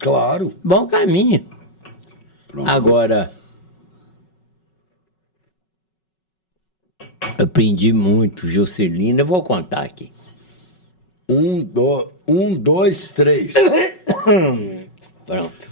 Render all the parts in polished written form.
Claro. Bom caminho. Pronto. Agora, aprendi muito, Juscelina, eu vou contar aqui. 2, 3. Pronto.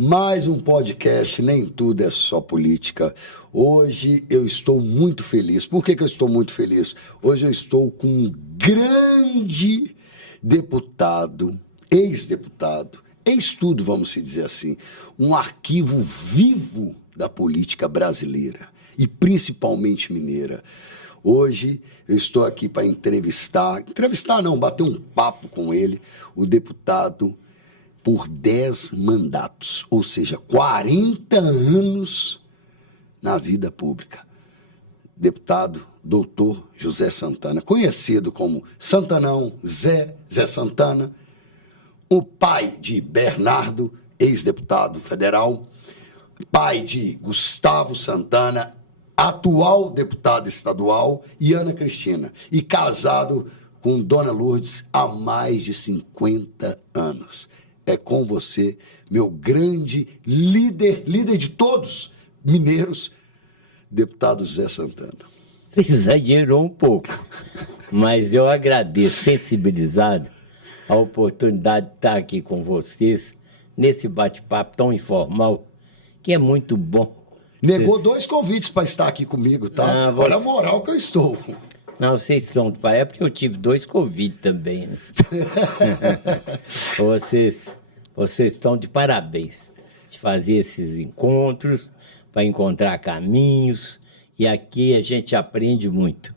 Mais um podcast, nem tudo é só política. Hoje eu estou muito feliz. Por que eu estou muito feliz? Hoje eu estou com um grande deputado, ex-deputado, ex-tudo, vamos dizer assim, um arquivo vivo da política brasileira e principalmente mineira. Hoje eu estou aqui para entrevistar não, bater um papo com ele, o deputado por 10 mandatos, ou seja, 40 anos na vida pública. Deputado doutor José Santana, conhecido como Santanão, Zé Santana, o pai de Bernardo, ex-deputado federal, pai de Gustavo Santana, atual deputado estadual, e Ana Cristina, e casado com Dona Lourdes há mais de 50 anos. É com você, meu grande líder de todos, mineiros, deputado Zé Santana. Você exagerou um pouco, mas eu agradeço, sensibilizado, a oportunidade de estar aqui com vocês, nesse bate-papo tão informal, que é muito bom. Negou 2 convites para estar aqui comigo, tá? Olha a moral que eu estou. Não, vocês são do pai, é porque eu tive 2 Covid também, né? Vocês estão de parabéns de fazer esses encontros, para encontrar caminhos, e aqui a gente aprende muito.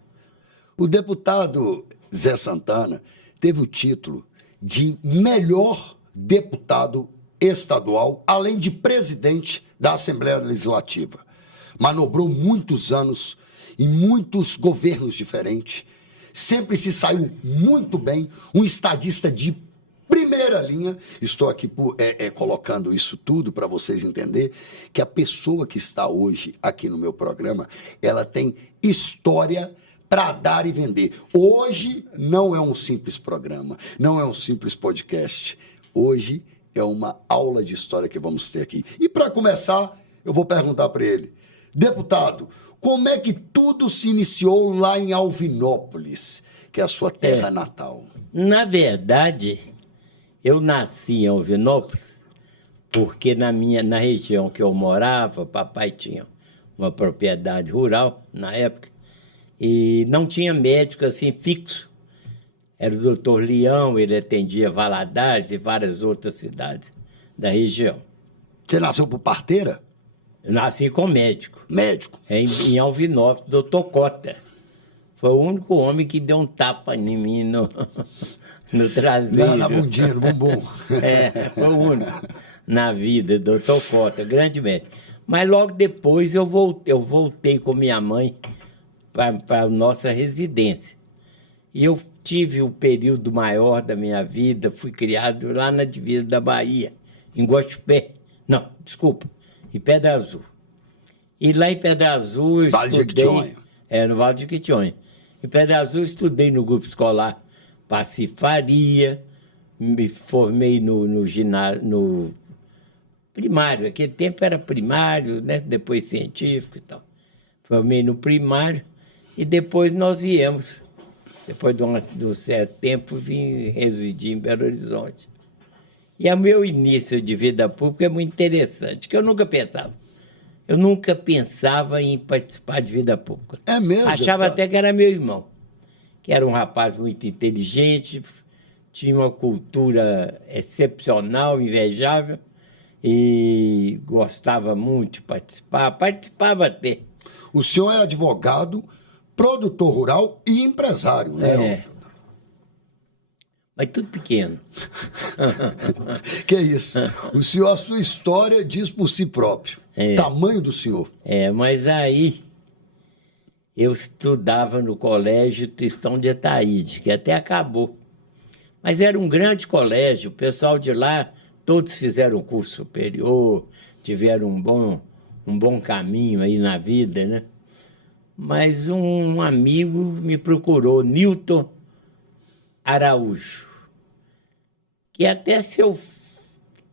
O deputado Zé Santana teve o título de melhor deputado estadual, além de presidente da Assembleia Legislativa. Manobrou muitos anos em muitos governos diferentes, sempre se saiu muito bem, um estadista de primeira linha. Estou aqui colocando isso tudo para vocês entenderem que a pessoa que está hoje aqui no meu programa, ela tem história para dar e vender. Hoje não é um simples programa, não é um simples podcast. Hoje é uma aula de história que vamos ter aqui. E para começar, eu vou perguntar para ele, deputado, como é que tudo se iniciou lá em Alvinópolis, que é a sua terra natal? Na verdade, eu nasci em Alvinópolis porque na região que eu morava, papai tinha uma propriedade rural na época e não tinha médico assim fixo. Era o doutor Leão, ele atendia Valadares e várias outras cidades da região. Você nasceu por parteira? Eu nasci com médico. Médico? Em Alvinópolis, doutor Cota. Foi o único homem que deu um tapa em mim no traseiro. Na bundinha, no bumbum. Foi o único na vida, doutor Cota, grande médico. Mas logo depois eu voltei com minha mãe para a nossa residência. E eu tive o período maior da minha vida, fui criado lá na divisa da Bahia, em Guaxupé. Não, desculpa, em Pedra Azul. E lá em Pedra Azul eu Vale de Jequitinhonha. No Vale de Jequitinhonha. Em Pedra Azul eu estudei no grupo escolar Pacifaria, me formei no ginásio, no primário, naquele tempo era primário, né? Depois científico e tal. Formei no primário e depois nós viemos. Depois de um certo tempo, vim residir em Belo Horizonte. E o meu início de vida pública é muito interessante, que eu nunca pensava em participar de vida pública. É mesmo? Achava até que era meu irmão, que era um rapaz muito inteligente, tinha uma cultura excepcional, invejável, e gostava muito de participava até. O senhor é advogado, produtor rural e empresário, né? Mas tudo pequeno. Que é isso? O senhor, a sua história diz por si próprio. Tamanho do senhor. Mas aí eu estudava no colégio Tristão de Ataíde, que até acabou. Mas era um grande colégio, o pessoal de lá, todos fizeram curso superior, tiveram um bom caminho aí na vida, né? Mas um amigo me procurou, Newton Araújo, que até se eu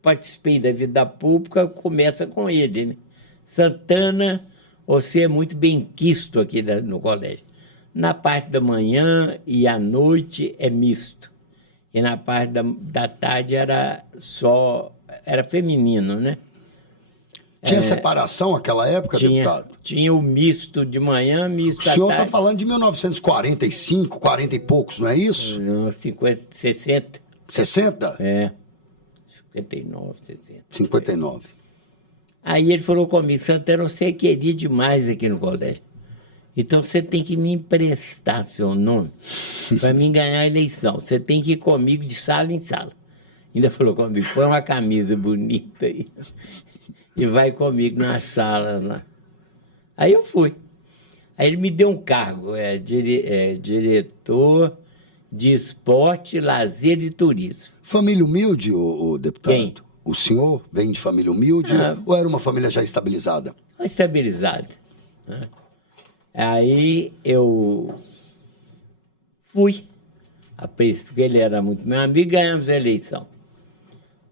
participei da vida pública, começa com ele, né? Santana, você é muito bem quisto aqui no colégio. Na parte da manhã e à noite é misto. E na parte da tarde era feminino, né? Tinha separação naquela época, deputado? Tinha o misto de manhã, misto à tarde. O senhor está falando de 1945, 40 e poucos, não é isso? Não, 50, 60. 60? É. 59, 60. 59. Aí ele falou comigo, Santana, você queria demais aqui no colégio. Então você tem que me emprestar seu nome para mim ganhar a eleição. Você tem que ir comigo de sala em sala. Ainda falou comigo, põe uma camisa bonita aí e vai comigo na sala lá. Aí eu fui. Aí ele me deu um cargo, diretor de esporte, lazer e turismo. Família humilde, o deputado? Quem? O senhor vem de família humilde ou era uma família já estabilizada? Estabilizada. Aí eu fui, porque ele era muito meu amigo, ganhamos a eleição.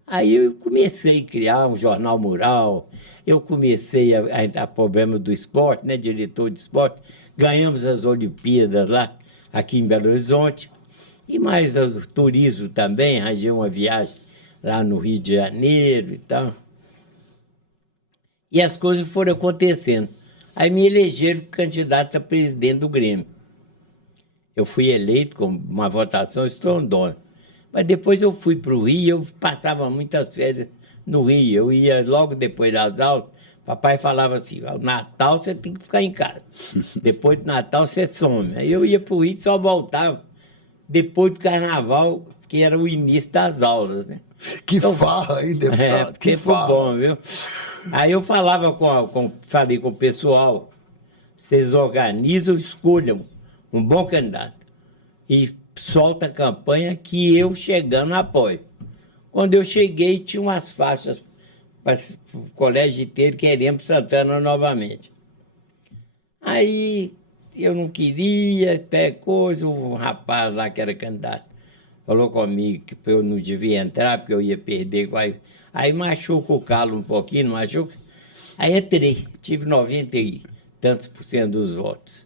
Aí eu comecei a criar um jornal mural, eu comecei a entrar problema do esporte, né, diretor de esporte, ganhamos as Olimpíadas lá, aqui em Belo Horizonte, e mais o turismo também, arranjei uma viagem lá no Rio de Janeiro e tal. E as coisas foram acontecendo. Aí me elegeram candidato a presidente do Grêmio. Eu fui eleito com uma votação estrondosa. Mas depois eu fui para o Rio, eu passava muitas férias no Rio. Eu ia logo depois das aulas, papai falava assim, o Natal você tem que ficar em casa. Depois do Natal você some. Aí eu ia para o Rio e só voltava depois do Carnaval, que era o início das aulas, né? Que então, farra, hein, deputado? Que tempo farra. Bom, viu? Aí eu falava falei com o pessoal, vocês organizam, escolham um bom candidato e solta a campanha que eu chegando apoio. Quando eu cheguei, tinha umas faixas para o colégio inteiro querendo Santana novamente. Aí eu não queria, até coisa, um rapaz lá que era candidato falou comigo que eu não devia entrar, porque eu ia perder. Aí machuca o calo um pouquinho, não machuca? Aí entrei, tive 90 e tantos % dos votos.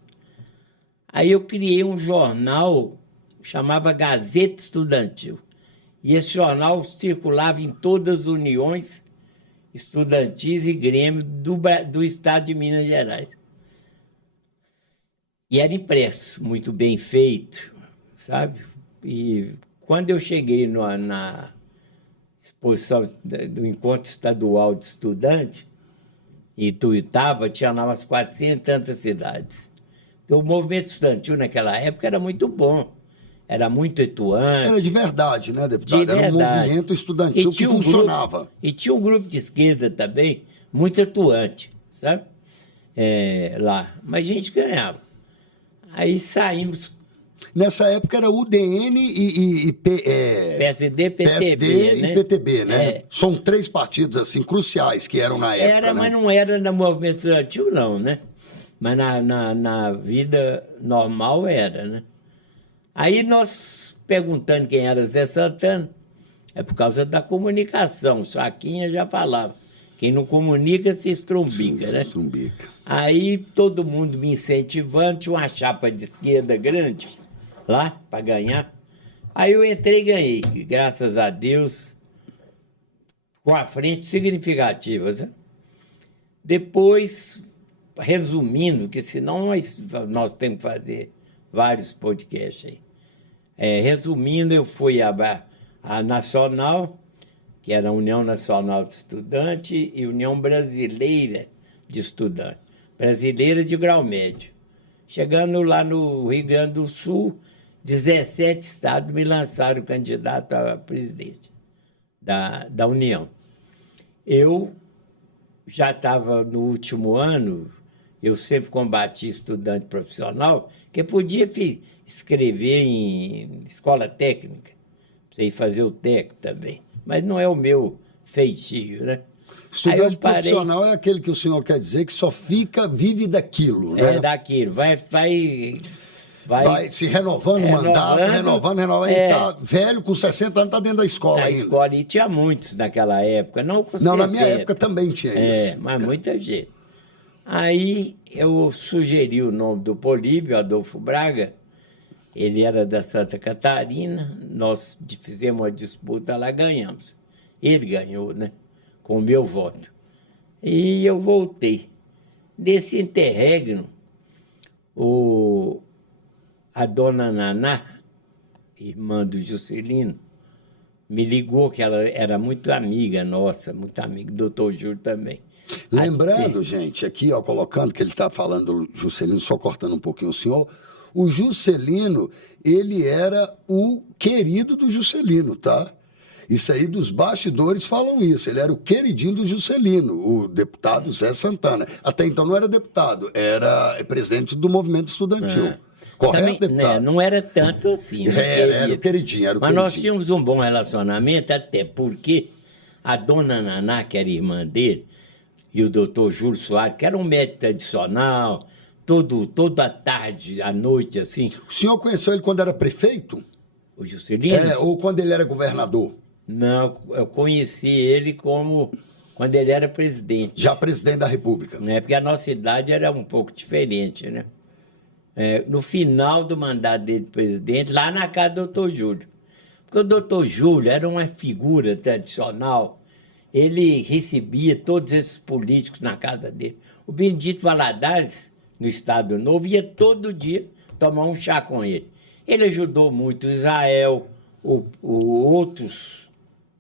Aí eu criei um jornal, chamava Gazeta Estudantil. E esse jornal circulava em todas as uniões estudantis e grêmio do estado de Minas Gerais. E era impresso, muito bem feito, sabe? E quando eu cheguei na exposição do Encontro Estadual de Estudantes, em Ituiutaba, tinha lá umas 400 e tantas cidades. Porque o movimento estudantil naquela época era muito bom, era muito atuante. Era de verdade, né, deputado? De verdade. Era um movimento estudantil que funcionava. E tinha um grupo de esquerda também, muito atuante, sabe? Lá. Mas a gente ganhava. Aí saímos. Nessa época era UDN PSD, PTB, PSD né? e PTB, né? São 3 partidos assim cruciais que eram na época. Era, né? Mas não era no movimento estudantil, não, né? Mas na vida normal era, né? Aí nós perguntando quem era Zé Santana, é por causa da comunicação. Chaquinha já falava. Quem não comunica se estrumbica, né? Estrumbica. Aí todo mundo me incentivando, tinha uma chapa de esquerda grande lá para ganhar. Aí eu entrei e ganhei, graças a Deus, com a frente significativa. Né? Depois, resumindo, que senão nós temos que fazer vários podcasts aí. Resumindo, eu fui à Nacional, que era a União Nacional de Estudantes, e União Brasileira de Estudantes, brasileira de grau médio. Chegando lá no Rio Grande do Sul, 17 estados me lançaram candidato a presidente da União. Eu já estava no último ano, eu sempre combati estudante profissional, que podia escrever em escola técnica, para ir fazer o técnico também, mas não é o meu feitio, né? Estudante profissional é aquele que o senhor quer dizer que só vive daquilo, né? É daquilo, vai vai se renovando o mandato, renovando. Ele está velho, com 60 anos, está dentro da escola ainda. Na escola, e tinha muitos naquela época. Não, na minha época também tinha isso. Mas muita gente. Aí eu sugeri o nome do Políbio, Adolfo Braga. Ele era da Santa Catarina, nós fizemos uma disputa lá, ganhamos. Ele ganhou, né? Com o meu voto. E eu voltei. Nesse interregno, a dona Naná, irmã do Juscelino, me ligou, que ela era muito amiga nossa, muito amiga, doutor Júlio também. Lembrando, gente, aqui, ó, colocando que ele está falando do Juscelino, só cortando um pouquinho o senhor, o Juscelino, ele era o querido do Juscelino, tá? Isso aí dos bastidores falam isso. Ele era o queridinho do Juscelino, o deputado Zé Santana. Até então não era deputado, era presidente do movimento estudantil. Correto, também, deputado? Né, não era tanto assim. Era o queridinho, era o Mas queridinho. nós tínhamos um bom relacionamento, até porque a dona Naná, que era irmã dele, e o doutor Júlio Soares, que era um médico tradicional, toda tarde, à noite, assim. O senhor conheceu ele quando era prefeito? O Juscelino? Ou quando ele era governador? Não, eu conheci ele quando ele era presidente. Já presidente da República. Porque a nossa idade era um pouco diferente, né? No final do mandato dele de presidente, lá na casa do doutor Júlio. Porque o doutor Júlio era uma figura tradicional, ele recebia todos esses políticos na casa dele. O Benedito Valadares, no Estado Novo, ia todo dia tomar um chá com ele. Ele ajudou muito o Israel, o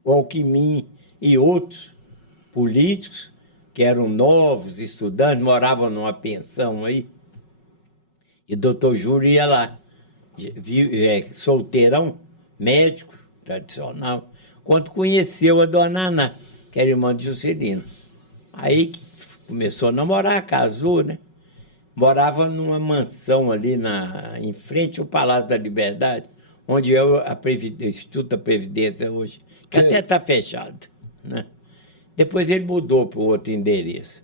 Alckmin e outros políticos que eram novos, estudantes, moravam numa pensão aí. E o doutor Júlio ia lá, solteirão, médico, tradicional, quando conheceu a dona Ana, que era irmã de Juscelino. Aí começou a namorar, casou, né? Morava numa mansão ali em frente ao Palácio da Liberdade, onde é o Instituto da Previdência hoje, que até está fechado, né? Depois ele mudou para outro endereço.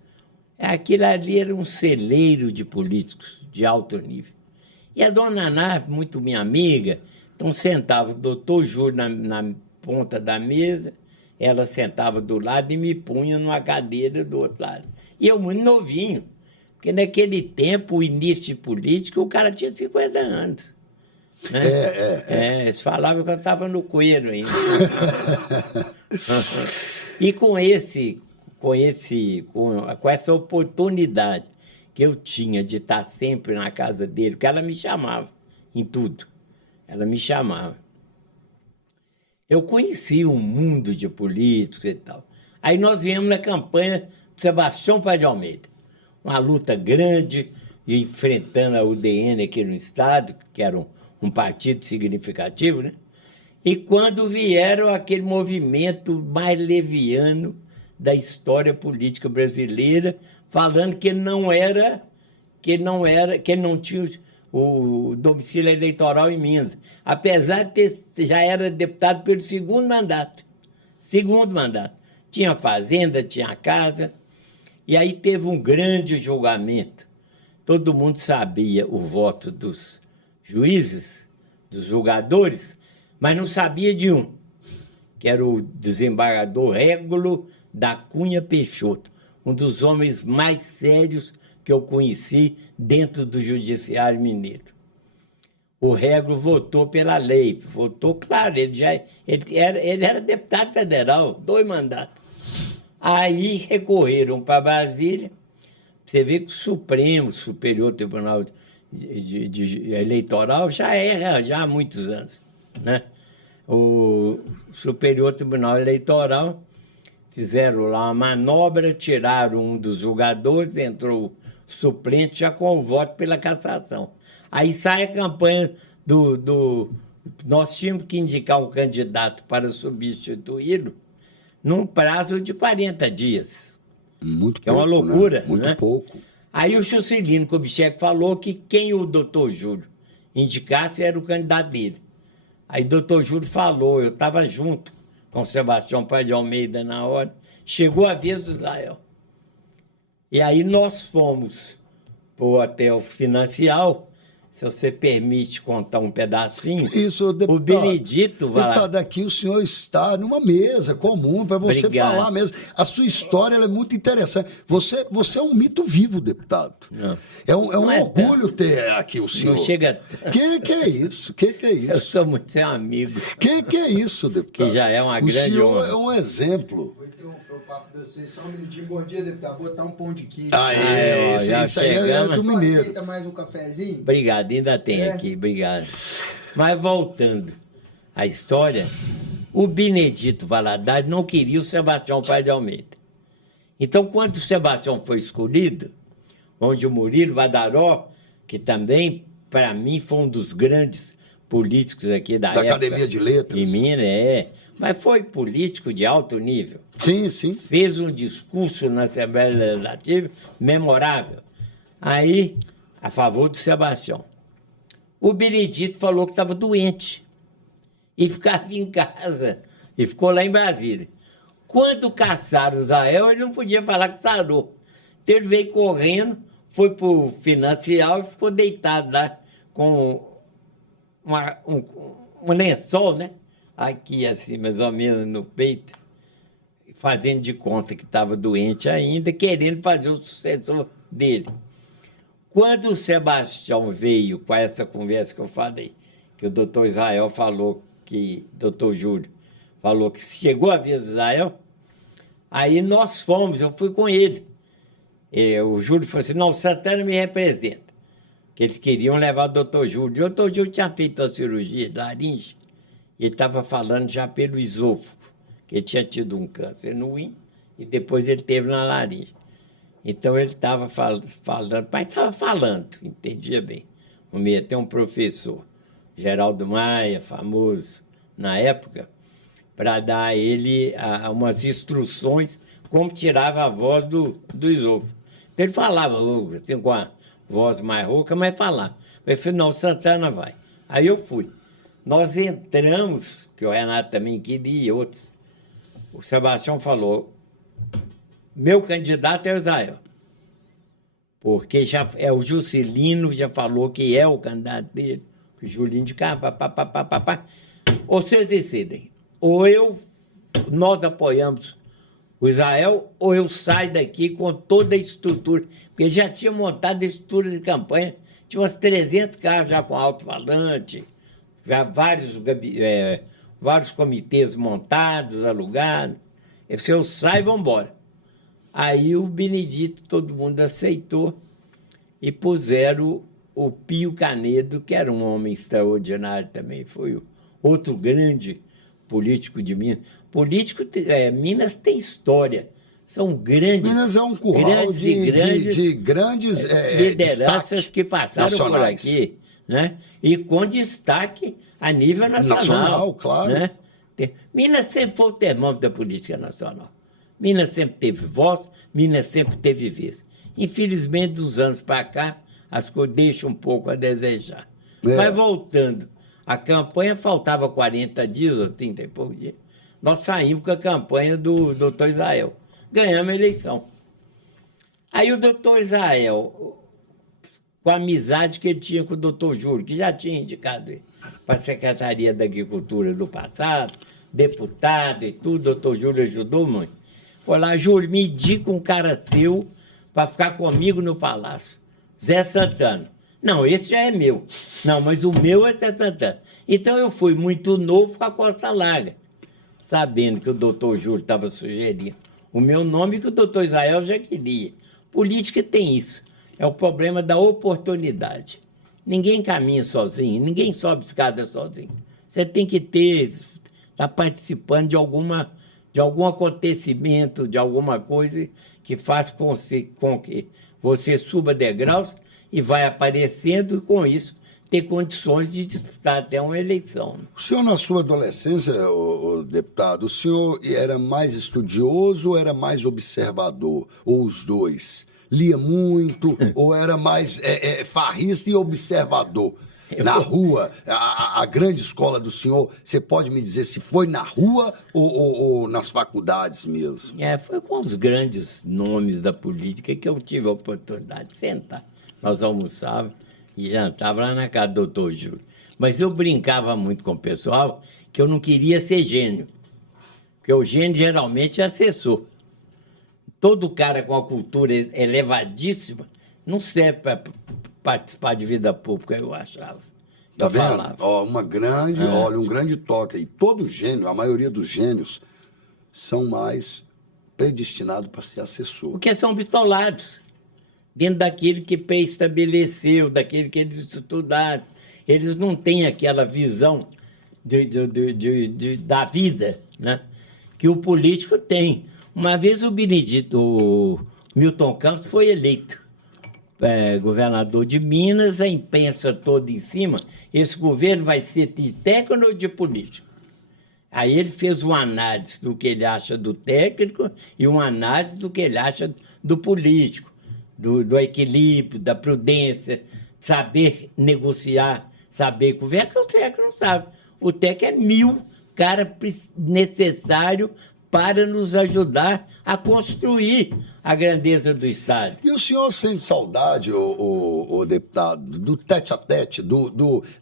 Aquilo ali era um celeiro de políticos de alto nível. E a dona Ana, muito minha amiga, então sentava o doutor Júlio na ponta da mesa, ela sentava do lado e me punha numa cadeira do outro lado. E eu muito novinho, porque naquele tempo, o início de política, o cara tinha 50 anos. Né? Eles falavam que eu estava no coelho ainda. E com essa oportunidade que eu tinha de estar sempre na casa dele, porque ela me chamava em tudo. Ela me chamava. Eu conheci um mundo de políticos e tal. Aí nós viemos na campanha de Sebastião Paz de Almeida. Uma luta grande, enfrentando a UDN aqui no Estado, que era um partido significativo, né? E quando vieram aquele movimento mais leviano da história política brasileira, falando que ele não tinha o domicílio eleitoral em Minas, apesar de já era deputado pelo segundo mandato. Tinha fazenda, tinha casa, e aí teve um grande julgamento. Todo mundo sabia o voto dos juízes, dos julgadores, mas não sabia de um, que era o desembargador Régulo da Cunha Peixoto, um dos homens mais sérios que eu conheci dentro do Judiciário Mineiro. O Régulo votou pela lei, votou, claro, ele era deputado federal, 2 mandatos. Aí recorreram para Brasília. Você vê que o Superior Tribunal Eleitoral já há muitos anos, né? O Superior Tribunal Eleitoral fizeram lá uma manobra, tiraram um dos julgadores, entrou o suplente já com o voto pela cassação. Aí sai a campanha nós tínhamos que indicar um candidato para substituí-lo num prazo de 40 dias. Muito pouco, é uma loucura, né? Muito pouco. Aí o Juscelino Kubitschek falou que quem o doutor Júlio indicasse era o candidato dele. Aí o doutor Júlio falou, eu estava junto com o Sebastião Paz de Almeida na hora, chegou a vez do Israel. E aí nós fomos para o hotel Financial, se você permite contar um pedacinho, Isso, o Benedito vai lá. Deputado, aqui o senhor está numa mesa comum para você Obrigado. falar mesmo. A sua história ela é muito interessante. Você é um mito vivo, deputado. Não. É um Não é orgulho ter aqui o senhor. Não chega. Que é isso? Que é Eu isso? sou muito seu amigo. Que é isso, deputado? Que já é uma o grande senhor honra. é um exemplo. Vou interromper o papo de vocês só um minutinho. Bom dia, deputado. Botar um pão de queijo. ó, Isso já aí é chegamos. do mineiro. Aceita mais um cafezinho? Obrigado, ainda tem É. aqui, obrigado. Mas voltando à história, o Benedito Valadares não queria o Sebastião Paz de Almeida. Então, quando o Sebastião foi escolhido, onde o Murilo Badaró, que também, para mim, foi um dos grandes políticos aqui da época. Academia de Letras. Em Minas, mas foi político de alto nível. Sim, sim. Fez um discurso na Assembleia Legislativa memorável. Aí, a favor do Sebastião. O Benedito falou que estava doente e ficava em casa e ficou lá em Brasília. Quando caçaram o Israel, ele não podia falar que sarou. Então ele veio correndo, foi para o financial e ficou deitado lá com um lençol, né? Aqui assim, mais ou menos no peito, fazendo de conta que estava doente ainda, querendo fazer o sucessor dele. Quando o Sebastião veio com essa conversa que eu falei, que o doutor Israel falou que, doutor Júlio, falou que chegou a vez do Israel, aí nós fomos, eu fui com ele. E o Júlio falou assim, não, o Santana me representa. Que eles queriam levar o doutor Júlio. O doutor Júlio tinha feito a cirurgia de laringe, e ele estava falando já pelo esôfago, que ele tinha tido um câncer no rim, e depois ele teve na laringe. Então ele estava falando, mas estava falando, entendia bem. Tem um professor, Geraldo Maia, famoso na época, para dar a ele umas instruções como tirava a voz do esôfago. Então ele falava, assim, com a voz mais rouca, mas falava. Eu falei, não, o Santana vai. Aí eu fui. Nós entramos, que o Renato também queria, outros. O Sebastião falou, meu candidato é o Israel. Porque já, o Juscelino já falou que é o candidato dele. O Julinho de cá, papapá. Ou vocês decidem. Ou nós apoiamos o Israel, ou eu saio daqui com toda a estrutura. Porque ele já tinha montado a estrutura de campanha. Tinha umas 300 carros já com alto-falante, já vários comitês montados, alugados. Eu disse, eu saio e vamos embora. Aí o Benedito, todo mundo aceitou, e puseram o Pio Canedo, que era um homem extraordinário também, foi outro grande político de Minas. Minas tem história, são grandes... Minas é um curral de grandes lideranças que passaram nacionais. por aqui, né? E com destaque a nível nacional. Nacional, claro. Né? Minas sempre foi o termômetro da política nacional. Minas sempre teve voz, Minas sempre teve vez. Infelizmente, dos anos para cá, as coisas deixam um pouco a desejar. Mas voltando, a campanha faltava 40 dias, ou 30 e poucos dias. Nós saímos com a campanha do doutor Israel. Ganhamos a eleição. Aí o doutor Israel, com a amizade que ele tinha com o doutor Júlio, que já tinha indicado ele para a Secretaria da Agricultura do passado, deputado e tudo, o doutor Júlio ajudou muito. Foi lá, Júlio, me indica um cara seu para ficar comigo no palácio. Zé Santana. Não, esse já é meu. Não, mas o meu é Zé Santana. Então eu fui muito novo com a Costa Larga, sabendo que o doutor Júlio estava sugerindo o meu nome, que o doutor Israel já queria. Política tem isso. É o problema da oportunidade. Ninguém caminha sozinho, ninguém sobe escada sozinho. Você tem que estar participando de algum acontecimento, de alguma coisa que faz com que você suba degraus e vai aparecendo, e com isso ter condições de disputar até uma eleição. O senhor, na sua adolescência, o deputado, o senhor era mais estudioso ou era mais observador? Ou os dois? Lia muito ou era mais farrista e observador? Na rua, a grande escola do senhor, você pode me dizer se foi na rua ou nas faculdades mesmo? Foi com os grandes nomes da política que eu tive a oportunidade de sentar. Nós almoçávamos. E já estava lá na casa do doutor Júlio. Mas eu brincava muito com o pessoal que eu não queria ser gênio. Porque o gênio geralmente é assessor. Todo cara com a cultura elevadíssima não serve para participar de vida pública, eu achava. Tá Eu vendo? falava. Ó, olha, um grande toque aí. Todo gênio, a maioria dos gênios, são mais predestinados para ser assessor. Porque são bistolados dentro daquilo que pré-estabeleceu, daquilo que eles estudaram. Eles não têm aquela visão da vida, né? Que o político tem. Uma vez o Milton Campos foi eleito governador de Minas, a imprensa toda em cima, esse governo vai ser de técnico ou de político? Aí ele fez uma análise do que ele acha do técnico e uma análise do que ele acha do político, do equilíbrio, da prudência, saber negociar, saber conversar, que o técnico não sabe. O técnico é 1000 cara necessário para nos ajudar a construir a grandeza do Estado. E o senhor sente saudade, o deputado, do tete-a-tete,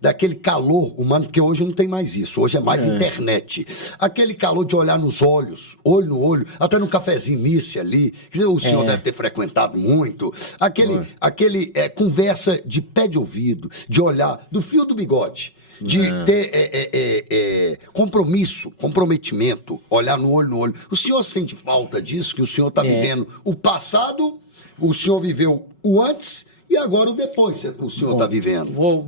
daquele calor humano, porque hoje não tem mais isso, hoje é mais internet. Aquele calor de olhar nos olhos, olho no olho, até no cafezinho Nícia ali, que o senhor deve ter frequentado muito. Aquele conversa de pé de ouvido, de olhar, do fio do bigode. De ter comprometimento, olhar no olho no olho. O senhor sente falta disso, que o senhor está vivendo o passado, o senhor viveu o antes e agora o depois o senhor está vivendo? Vou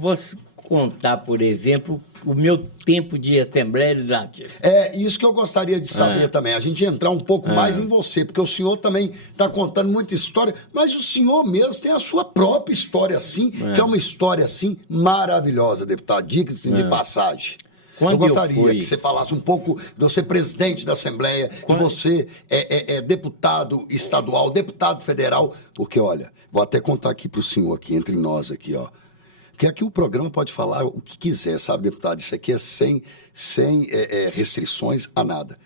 contar, por exemplo, o meu tempo de Assembleia Legislativa. É isso que eu gostaria de saber também, a gente entrar um pouco mais em você, porque o senhor também está contando muita história, mas o senhor mesmo tem a sua própria história assim, que é uma história assim maravilhosa, deputado, diga-se de passagem. Quando eu gostaria que você falasse um pouco de você ser presidente da Assembleia, de você deputado estadual, deputado federal, porque, olha, vou até contar aqui para o senhor, aqui, entre nós aqui, ó. Porque aqui o programa pode falar o que quiser, sabe, deputado? Isso aqui é sem restrições a nada.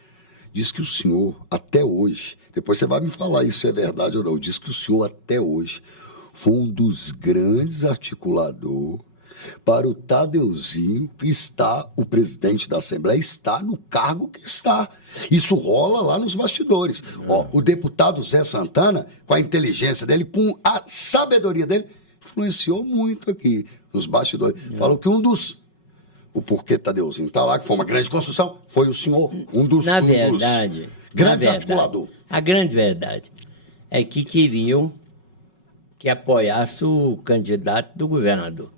Diz que o senhor, até hoje, depois você vai me falar isso é verdade ou não, diz que o senhor, até hoje, foi um dos grandes articuladores para o Tadeuzinho, que está, o presidente da Assembleia, está no cargo que está. Isso rola lá nos bastidores. Ó, o deputado Zé Santana, com a inteligência dele, com a sabedoria dele, influenciou muito aqui nos bastidores. Falou que o porquê Tadeuzinho está lá, que foi uma grande construção, foi o senhor, um dos grandes articuladores. A grande verdade é que queriam que apoiasse o candidato do governador.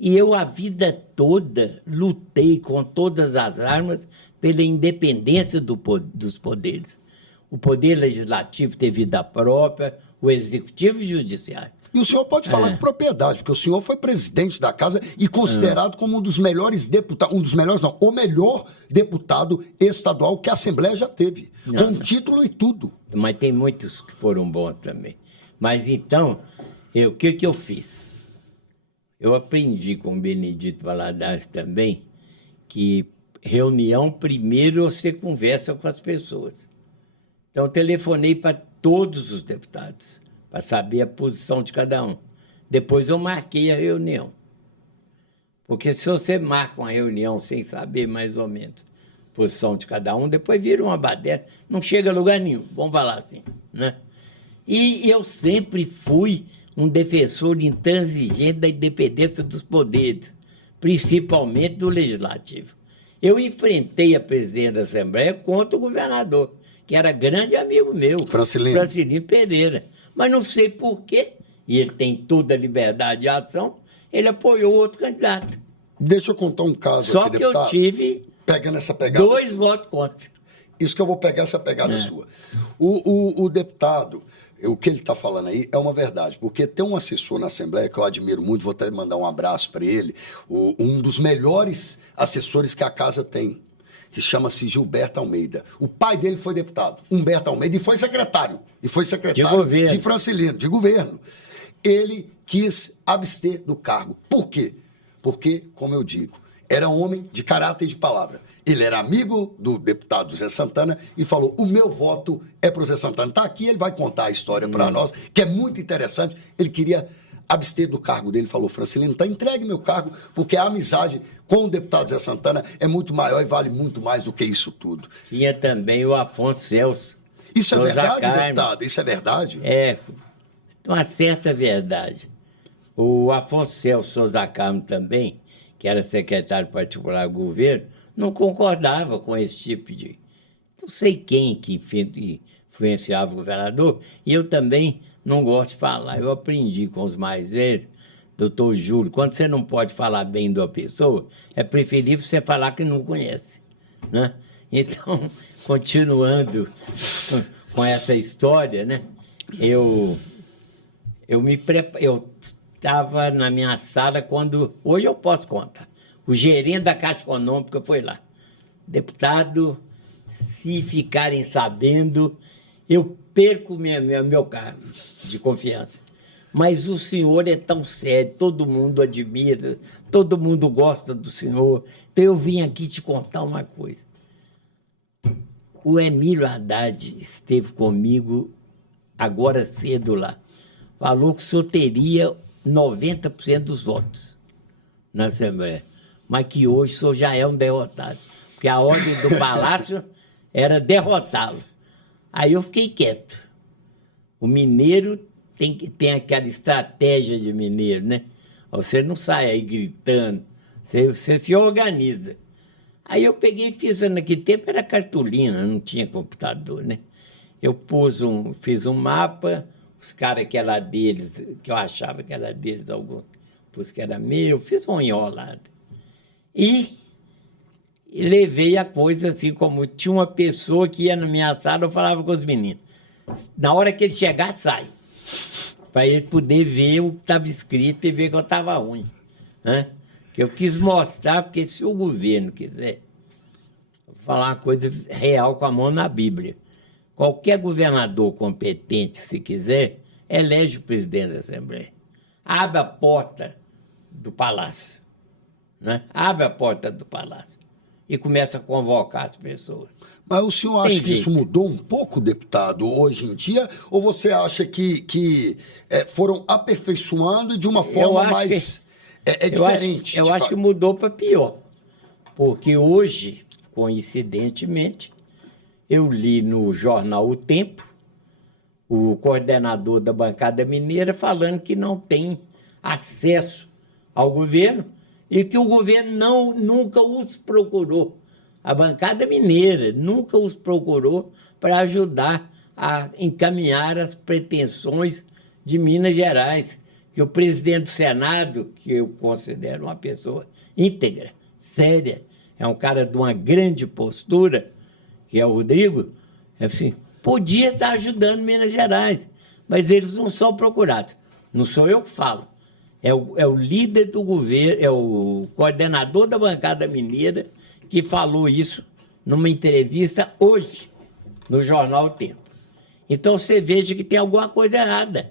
E eu, a vida toda, lutei com todas as armas pela independência dos poderes. O poder legislativo ter vida própria, o executivo e o judiciário. E o senhor pode falar com propriedade, porque o senhor foi presidente da casa e considerado como um dos melhores deputados, o melhor deputado estadual que a Assembleia já teve, com título e tudo. Mas tem muitos que foram bons também. Mas então, o que eu fiz? Eu aprendi com o Benedito Valadares também que reunião, primeiro você conversa com as pessoas. Então, eu telefonei para todos os deputados, para saber a posição de cada um. Depois eu marquei a reunião. Porque se você marca uma reunião sem saber mais ou menos a posição de cada um, depois vira uma baderna, não chega a lugar nenhum, vamos falar assim, né? E eu sempre fui um defensor intransigente da independência dos poderes, principalmente do Legislativo. Eu enfrentei a presidente da Assembleia contra o governador, que era grande amigo meu, Francilino Pereira. Mas não sei por quê, e ele tem toda a liberdade de ação, ele apoiou outro candidato. Deixa eu contar um caso Só aqui, que deputado. eu tive pegando essa pegada 2 votos contra. Isso que eu vou pegar essa pegada sua. O deputado, o que ele está falando aí é uma verdade, porque tem um assessor na Assembleia que eu admiro muito, vou até mandar um abraço para ele, um dos melhores assessores que a casa tem, que chama-se Gilberto Almeida. O pai dele foi deputado, Humberto Almeida, e foi secretário de Francilino, de governo. Ele quis abster do cargo. Por quê? Porque, como eu digo, era homem de caráter e de palavra. Ele era amigo do deputado Zé Santana e falou, o meu voto é para o Zé Santana. Está aqui, ele vai contar a história para nós, que é muito interessante. Ele queria abster do cargo dele. Falou, Francelino, tá entregue meu cargo, porque a amizade com o deputado Zé Santana é muito maior e vale muito mais do que isso tudo. Tinha também o Afonso Celso. Isso é Souza verdade, Carmo. deputado? Isso é verdade? É, uma certa verdade. O Afonso Celso Souza Carmo também, que era secretário particular do governo, não concordava com esse tipo de... Não sei quem que influenciava o governador, e eu também não gosto de falar. Eu aprendi com os mais velhos, doutor Júlio, quando você não pode falar bem de uma pessoa, é preferível você falar que não conhece, né? Então, continuando com essa história, né? Eu estava na minha sala quando... Hoje eu posso contar. O gerente da Caixa Econômica foi lá. Deputado, se ficarem sabendo, eu perco meu cargo de confiança. Mas o senhor é tão sério, todo mundo admira, todo mundo gosta do senhor. Então eu vim aqui te contar uma coisa. O Emílio Haddad esteve comigo agora cedo lá. Falou que o senhor teria 90% dos votos na Assembleia, mas que hoje o senhor já é um derrotado, porque a ordem do Palácio era derrotá-lo. Aí eu fiquei quieto. O mineiro tem aquela estratégia de mineiro, né? Você não sai aí gritando, você se organiza. Aí eu peguei e fiz, naquele tempo era cartolina, não tinha computador, né? Eu fiz um mapa, os caras que era deles, que eu achava que era deles, alguns, pus que era meu, fiz um enrolado. E levei a coisa assim, como tinha uma pessoa que ia na minha sala, eu falava com os meninos, na hora que ele chegar, sai. Para ele poder ver o que estava escrito e ver que eu estava ruim, né? Que eu quis mostrar, porque se o governo quiser, vou falar uma coisa real com a mão na Bíblia, qualquer governador competente, se quiser, elege o presidente da Assembleia. Abre a porta do Palácio, né? Abre a porta do Palácio e começa a convocar as pessoas. Mas o senhor acha que isso mudou um pouco, deputado, hoje em dia? Ou você acha que foram aperfeiçoando de uma forma mais... diferente? Eu acho que mudou para pior. Porque hoje, coincidentemente, eu li no jornal O Tempo, o coordenador da bancada mineira falando que não tem acesso ao governo e que o governo nunca os procurou. A bancada mineira nunca os procurou para ajudar a encaminhar as pretensões de Minas Gerais, que o presidente do Senado, que eu considero uma pessoa íntegra, séria, é um cara de uma grande postura, que é o Rodrigo, assim, podia estar ajudando Minas Gerais, mas eles não são procurados. Não sou eu que falo. É o líder do governo, é o coordenador da bancada mineira que falou isso numa entrevista hoje, no jornal O Tempo. Então você veja que tem alguma coisa errada,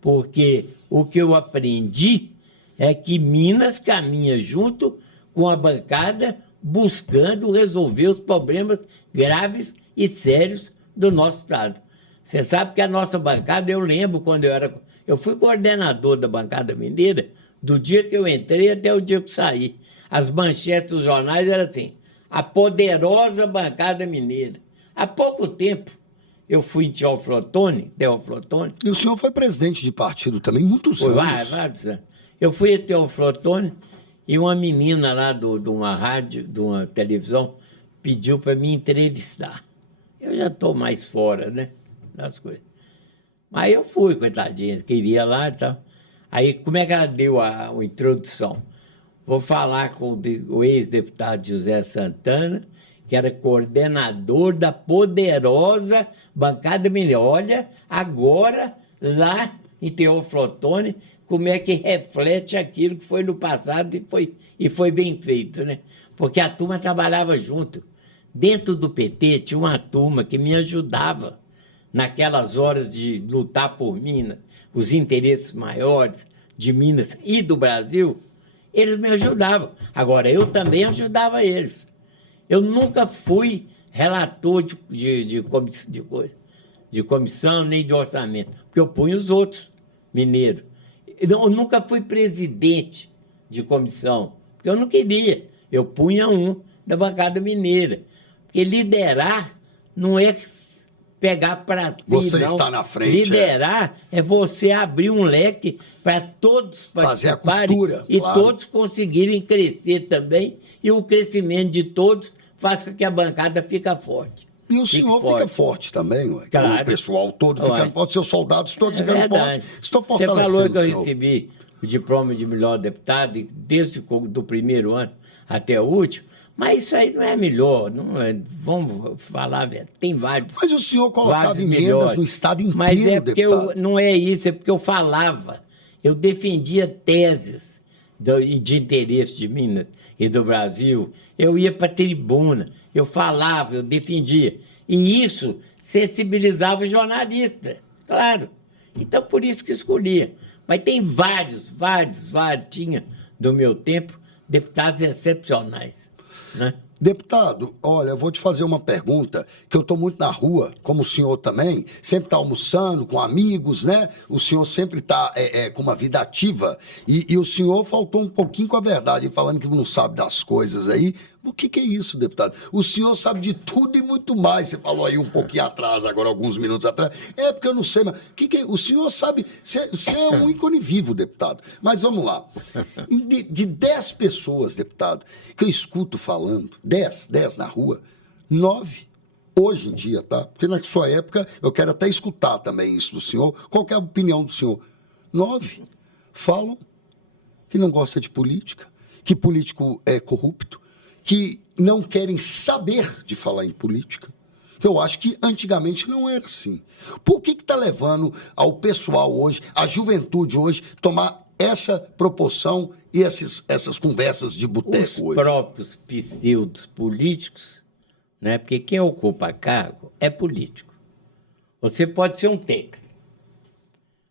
porque o que eu aprendi é que Minas caminha junto com a bancada buscando resolver os problemas graves e sérios do nosso estado. Você sabe que a nossa bancada, eu lembro quando eu fui coordenador da bancada mineira, do dia que eu entrei até o dia que saí. As manchetes dos jornais eram assim, a poderosa bancada mineira. Há pouco tempo, eu fui em Teoflotone. E o senhor foi presidente de partido também, muitos anos. Vários anos. Eu fui a Teoflotone e uma menina lá de uma rádio, de uma televisão, pediu para me entrevistar. Eu já estou mais fora, né, das coisas. Mas eu fui, coitadinha, queria lá e tal. Aí, como é que ela deu a introdução? Vou falar com o ex-deputado José Santana, que era coordenador da poderosa bancada mineira. Olha, agora, lá em Teoflotone, como é que reflete aquilo que foi no passado e foi bem feito, né? Porque a turma trabalhava junto. Dentro do PT tinha uma turma que me ajudava naquelas horas de lutar por Minas, os interesses maiores de Minas e do Brasil, eles me ajudavam. Agora, eu também ajudava eles. Eu nunca fui relator de comissão nem de orçamento, porque eu punho os outros mineiros. Eu nunca fui presidente de comissão, porque eu não queria. Eu punha um da bancada mineira. Porque liderar não é pegar para si, Você não. está na frente. Liderar é você abrir um leque para todos fazer a participarem costura. e claro. todos conseguirem crescer também. E o crescimento de todos faz com que a bancada fique forte. E o senhor fica forte também, ué. Claro. O pessoal todo ficando forte, seus soldados todos ficando verdade. fortes. Estou Você fortalecendo falou que eu o senhor. recebi o diploma de melhor deputado, desde do primeiro ano até o último, mas isso aí não é melhor, não é, vamos falar, velho, tem vários. Mas o senhor colocava vários emendas melhores. no estado inteiro, Mas é porque deputado. não é isso, é porque eu falava, eu defendia teses de interesse de Minas e do Brasil, eu ia para a tribuna, eu falava, eu defendia. E isso sensibilizava o jornalista, claro. Então, por isso que escolhia. Mas tem vários, tinha, do meu tempo, deputados excepcionais, né? Deputado, olha, eu vou te fazer uma pergunta, que eu estou muito na rua, como o senhor também, sempre está almoçando com amigos, né? O senhor sempre está com uma vida ativa, e o senhor faltou um pouquinho com a verdade, falando que não sabe das coisas aí. O que é isso, deputado? O senhor sabe de tudo e muito mais, você falou aí um pouquinho atrás, agora alguns minutos atrás. É, porque eu não sei, mas o senhor sabe, você é um ícone vivo, deputado. Mas vamos lá, de 10 pessoas, deputado, que eu escuto falando, 10 na rua, 9, hoje em dia, tá? Porque na sua época, eu quero até escutar também isso do senhor, qual que é a opinião do senhor? 9 falam que não gosta de política, que político é corrupto, que não querem saber de falar em política. Eu acho que antigamente não era assim. Por que está levando ao pessoal hoje, a juventude hoje, tomar essa proporção e essas conversas de boteco hoje? Os próprios pseudos políticos, né? Porque quem ocupa cargo é político. Você pode ser um técnico.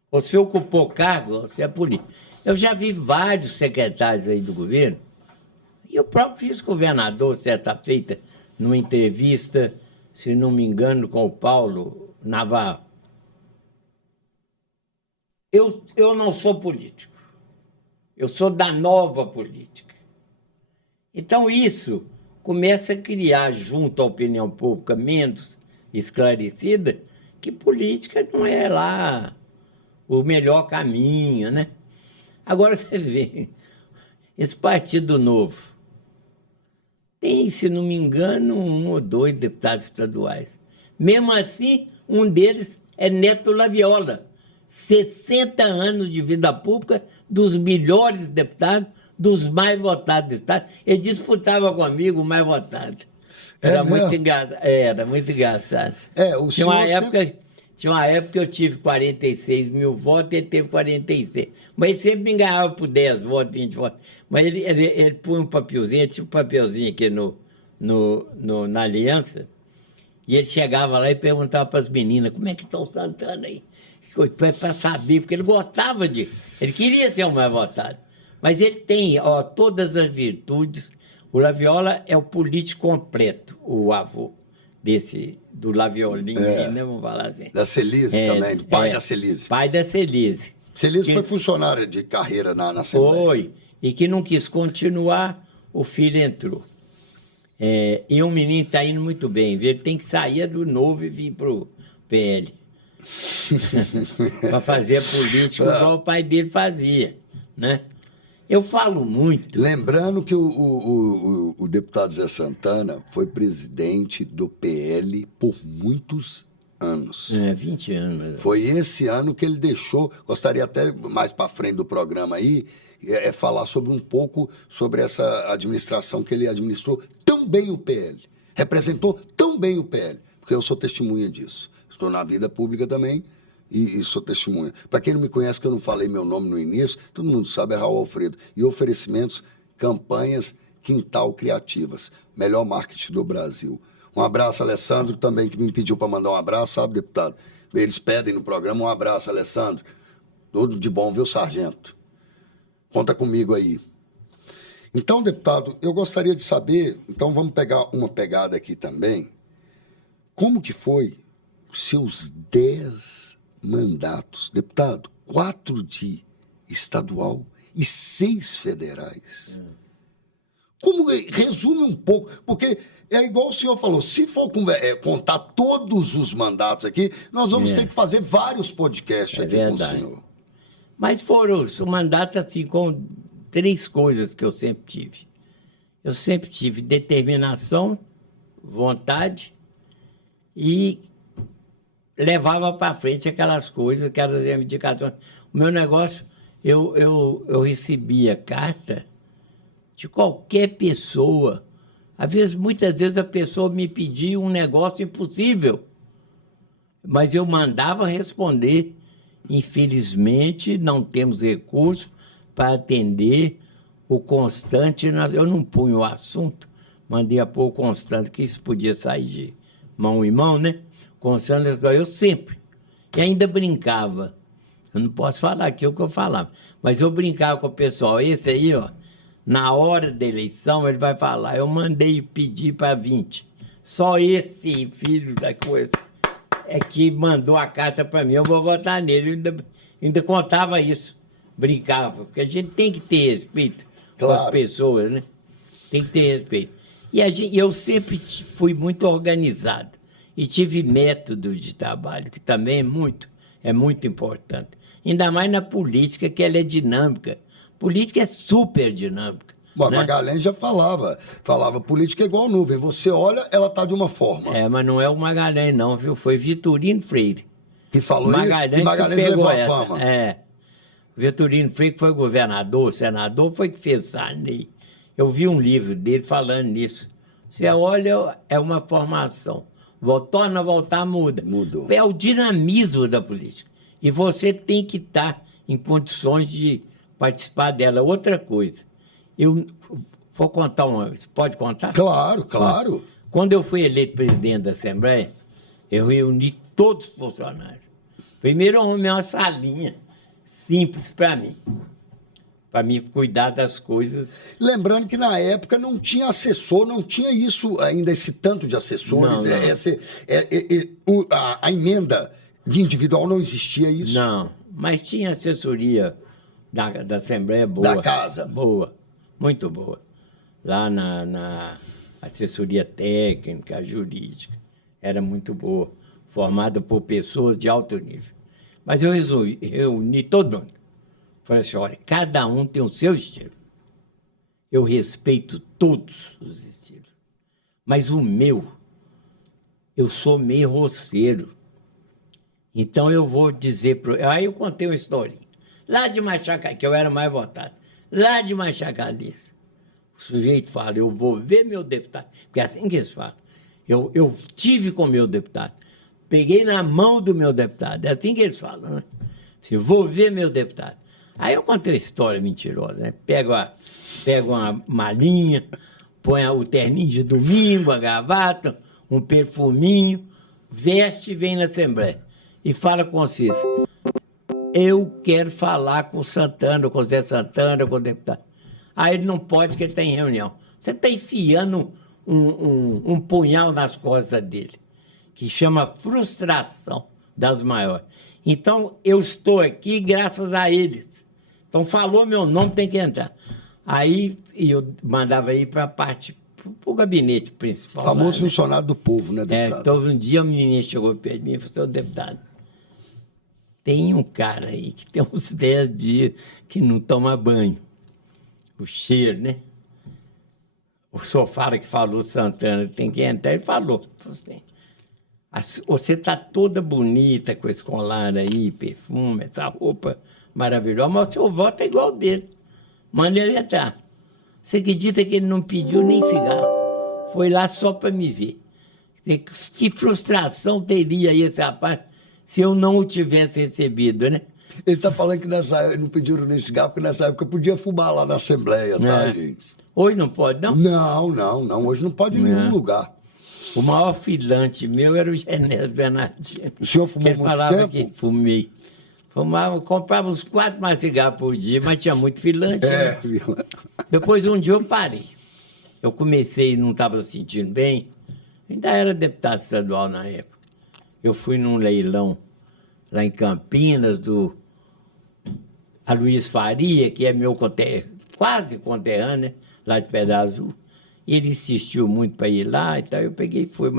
Você ocupou cargo, você é político. Eu já vi vários secretários aí do governo, e eu próprio vice-governador, certa feita, numa entrevista, se não me engano, com o Paulo Navarro. Eu não sou político. Eu sou da nova política. Então, isso começa a criar, junto à opinião pública menos esclarecida, que política não é lá o melhor caminho, né? Agora você vê, esse Partido Novo tem, se não me engano, 1 ou 2 deputados estaduais. Mesmo assim, um deles é Neto Laviola, 60 anos de vida pública, dos melhores deputados, dos mais votados do Estado. Ele disputava comigo o mais votado. Era muito engraçado. Era muito engraçado. Tinha uma época que eu tive 46 mil votos e ele teve 46. Mas ele sempre me ganhava por 10 votos, 20 votos. Mas ele põe um papelzinho, tinha um papelzinho aqui na aliança, e ele chegava lá e perguntava para as meninas, como é que está o Santana aí? Para saber, porque ele gostava ele queria ser o mais votado. Mas ele tem todas as virtudes. O Laviola é o político completo, o avô do Laviolinho, né? Vamos falar assim. Da Celise também, do pai da Celise. Pai da Celise. Celise foi funcionária de carreira na Assembleia. Foi, e que não quis continuar, o filho entrou. E um menino está indo muito bem, ele tem que sair do Novo e vir para o PL. Para fazer política igual o pai dele fazia, né? Eu falo muito. Lembrando que o deputado Zé Santana foi presidente do PL por muitos anos. 20 anos. Foi esse ano que ele deixou, gostaria até mais para frente do programa aí, falar sobre um pouco sobre essa administração que ele administrou tão bem o PL, representou tão bem o PL, porque eu sou testemunha disso. Estou na vida pública também e sou testemunha. Para quem não me conhece, que eu não falei meu nome no início, todo mundo sabe, é Raul Alfredo. E oferecimentos, campanhas, Quintal Criativas, melhor marketing do Brasil. Um abraço, Alessandro, também, que me pediu para mandar um abraço, sabe, deputado? Eles pedem no programa um abraço, Alessandro. Tudo de bom, viu, sargento? Conta comigo aí. Então, deputado, eu gostaria de saber, então vamos pegar uma pegada aqui também, como que foi os seus 10 mandatos? Deputado, 4 de estadual e 6 federais. Como resume um pouco, porque é igual o senhor falou, se for contar todos os mandatos aqui, nós vamos ter que fazer vários podcasts aqui verdade. com o senhor. Mas foram os mandatos assim com 3 coisas que eu sempre tive. Eu sempre tive determinação, vontade e levava para frente aquelas coisas, aquelas reivindicações. O meu negócio, eu recebia carta de qualquer pessoa. Muitas vezes a pessoa me pedia um negócio impossível, mas eu mandava responder. Infelizmente, não temos recursos para atender o Constante. Eu não punho o assunto, mandei a pôr o Constante, que isso podia sair de mão em mão, né? Constante, eu sempre. E ainda brincava. Eu não posso falar aqui o que eu falava, mas eu brincava com o pessoal. Esse aí, ó, na hora da eleição, ele vai falar, eu mandei pedir para 20. Só esse filho da coisa é que mandou a carta para mim, eu vou votar nele. Eu ainda contava isso, brincava, porque a gente tem que ter respeito com as pessoas, né? Tem que ter respeito. E eu sempre fui muito organizado e tive método de trabalho, que também é muito importante. Ainda mais na política, que ela é dinâmica. Política é super dinâmica. Bom, né? Magalhães já falava política é igual nuvem, você olha, ela está de uma forma. Mas não é o Magalhães não, viu? Foi Vitorino Freire. Que falou isso, e Magalhães levou a fama. Vitorino Freire, que foi governador, senador, foi que fez o Sarney. Eu vi um livro dele falando nisso. Você olha, é uma formação. Torna a voltar, muda. Mudou. É o dinamismo da política. E você tem que estar em condições de participar dela. Outra coisa, eu vou contar uma... Pode contar? Claro, claro. Quando eu fui eleito presidente da Assembleia, eu reuni todos os funcionários. Primeiro eu arrumei uma salinha simples para mim cuidar das coisas. Lembrando que na época não tinha assessor, não tinha isso ainda, esse tanto de assessores, a emenda individual não existia isso? Não, mas tinha assessoria da Assembleia boa. Da casa? Boa, muito boa. Lá na assessoria técnica, jurídica, era muito boa, formada por pessoas de alto nível. Mas eu reuni todo mundo. Falei assim, olha, cada um tem o seu estilo. Eu respeito todos os estilos. Mas o meu, eu sou meio roceiro. Então eu vou dizer... Aí eu contei uma historinha. Lá de Machacalês, que eu era mais votado. Lá de Machacalês, o sujeito fala, eu vou ver meu deputado. Porque é assim que eles falam. Eu tive com o meu deputado. Peguei na mão do meu deputado. É assim que eles falam, né? Assim, vou ver meu deputado. Aí eu contei uma história mentirosa, né? Pego uma malinha, põe o terninho de domingo, a gravata, um perfuminho, veste e vem na Assembleia. E fala com vocês, eu quero falar com o Santana, com o Zé Santana, com o deputado. Aí ele não pode, porque ele está em reunião. Você está enfiando um punhal nas costas dele, que chama frustração das maiores. Então, eu estou aqui graças a eles. Então, falou meu nome, tem que entrar. Aí, eu mandava ir para a parte, para o gabinete principal. O famoso lá, né? funcionário do povo, né, deputado? Então, um dia, a menininha chegou perto de mim e falou, seu deputado, tem um cara aí que tem uns 10 dias que não toma banho. O cheiro, né? O senhor fala que falou Santana, tem que entrar. Ele falou assim, você está toda bonita com esse colar aí, perfume, essa roupa maravilhosa, mas o seu voto é igual ao dele. Manda ele entrar. Você acredita que ele não pediu nem cigarro? Foi lá só para me ver. Que frustração teria esse rapaz se eu não o tivesse recebido, né? Ele está falando que não pediram nem cigarro, porque nessa época podia fumar lá na Assembleia, tá, gente? Hoje não pode, não? Não. Hoje não pode em nenhum lugar. O maior filante meu era o Genésio Bernardino. O senhor fumou muito tempo? Ele falava que fumei. Comprava uns 4 mais cigarros por dia, mas tinha muito filante. Né? Depois, um dia, eu parei. Eu comecei e não estava sentindo bem. Ainda era deputado estadual na época. Eu fui num leilão lá em Campinas, a Luiz Faria, que é meu quase conterrâneo, né? Lá de Pedra Azul. Ele insistiu muito para ir lá, então eu peguei e fui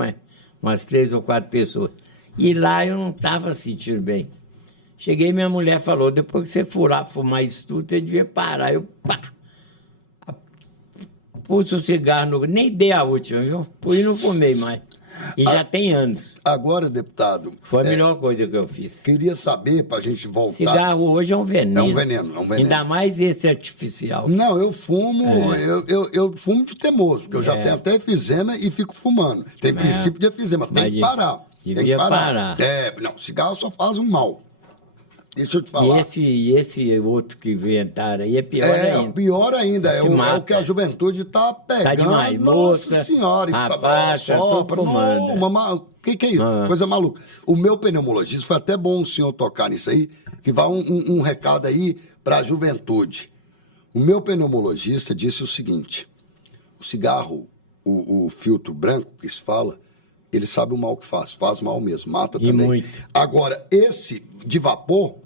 umas 3 ou 4 pessoas. E lá eu não estava sentindo bem. Cheguei, minha mulher falou, depois que você fumar isso tudo, você devia parar. Eu, pá, pus o cigarro, nem dei a última, viu? Pus e não fumei mais. E já tem anos. Agora, deputado... Foi a melhor coisa que eu fiz. Queria saber, para a gente voltar... Cigarro hoje é um veneno. É um veneno, é um veneno. Ainda mais esse artificial. Não, eu fumo, eu fumo de teimoso, porque eu já tenho até efizema e fico fumando. Tem princípio de efizema, tem que parar. Tem que parar. Não, cigarro só faz um mal. Deixa eu te falar. E esse outro que inventaram aí é pior ainda. Pior ainda. É o que a juventude está pegando. Tá demais. Nossa Moça, senhora. rapaz, Sopra. O que é isso? Coisa maluca. O meu pneumologista, foi até bom o senhor tocar nisso aí, que vai um recado aí para a juventude. O meu pneumologista disse o seguinte, o cigarro, o filtro branco que se fala, ele sabe o mal que faz mal mesmo, mata e também. Muito. Agora, esse de vapor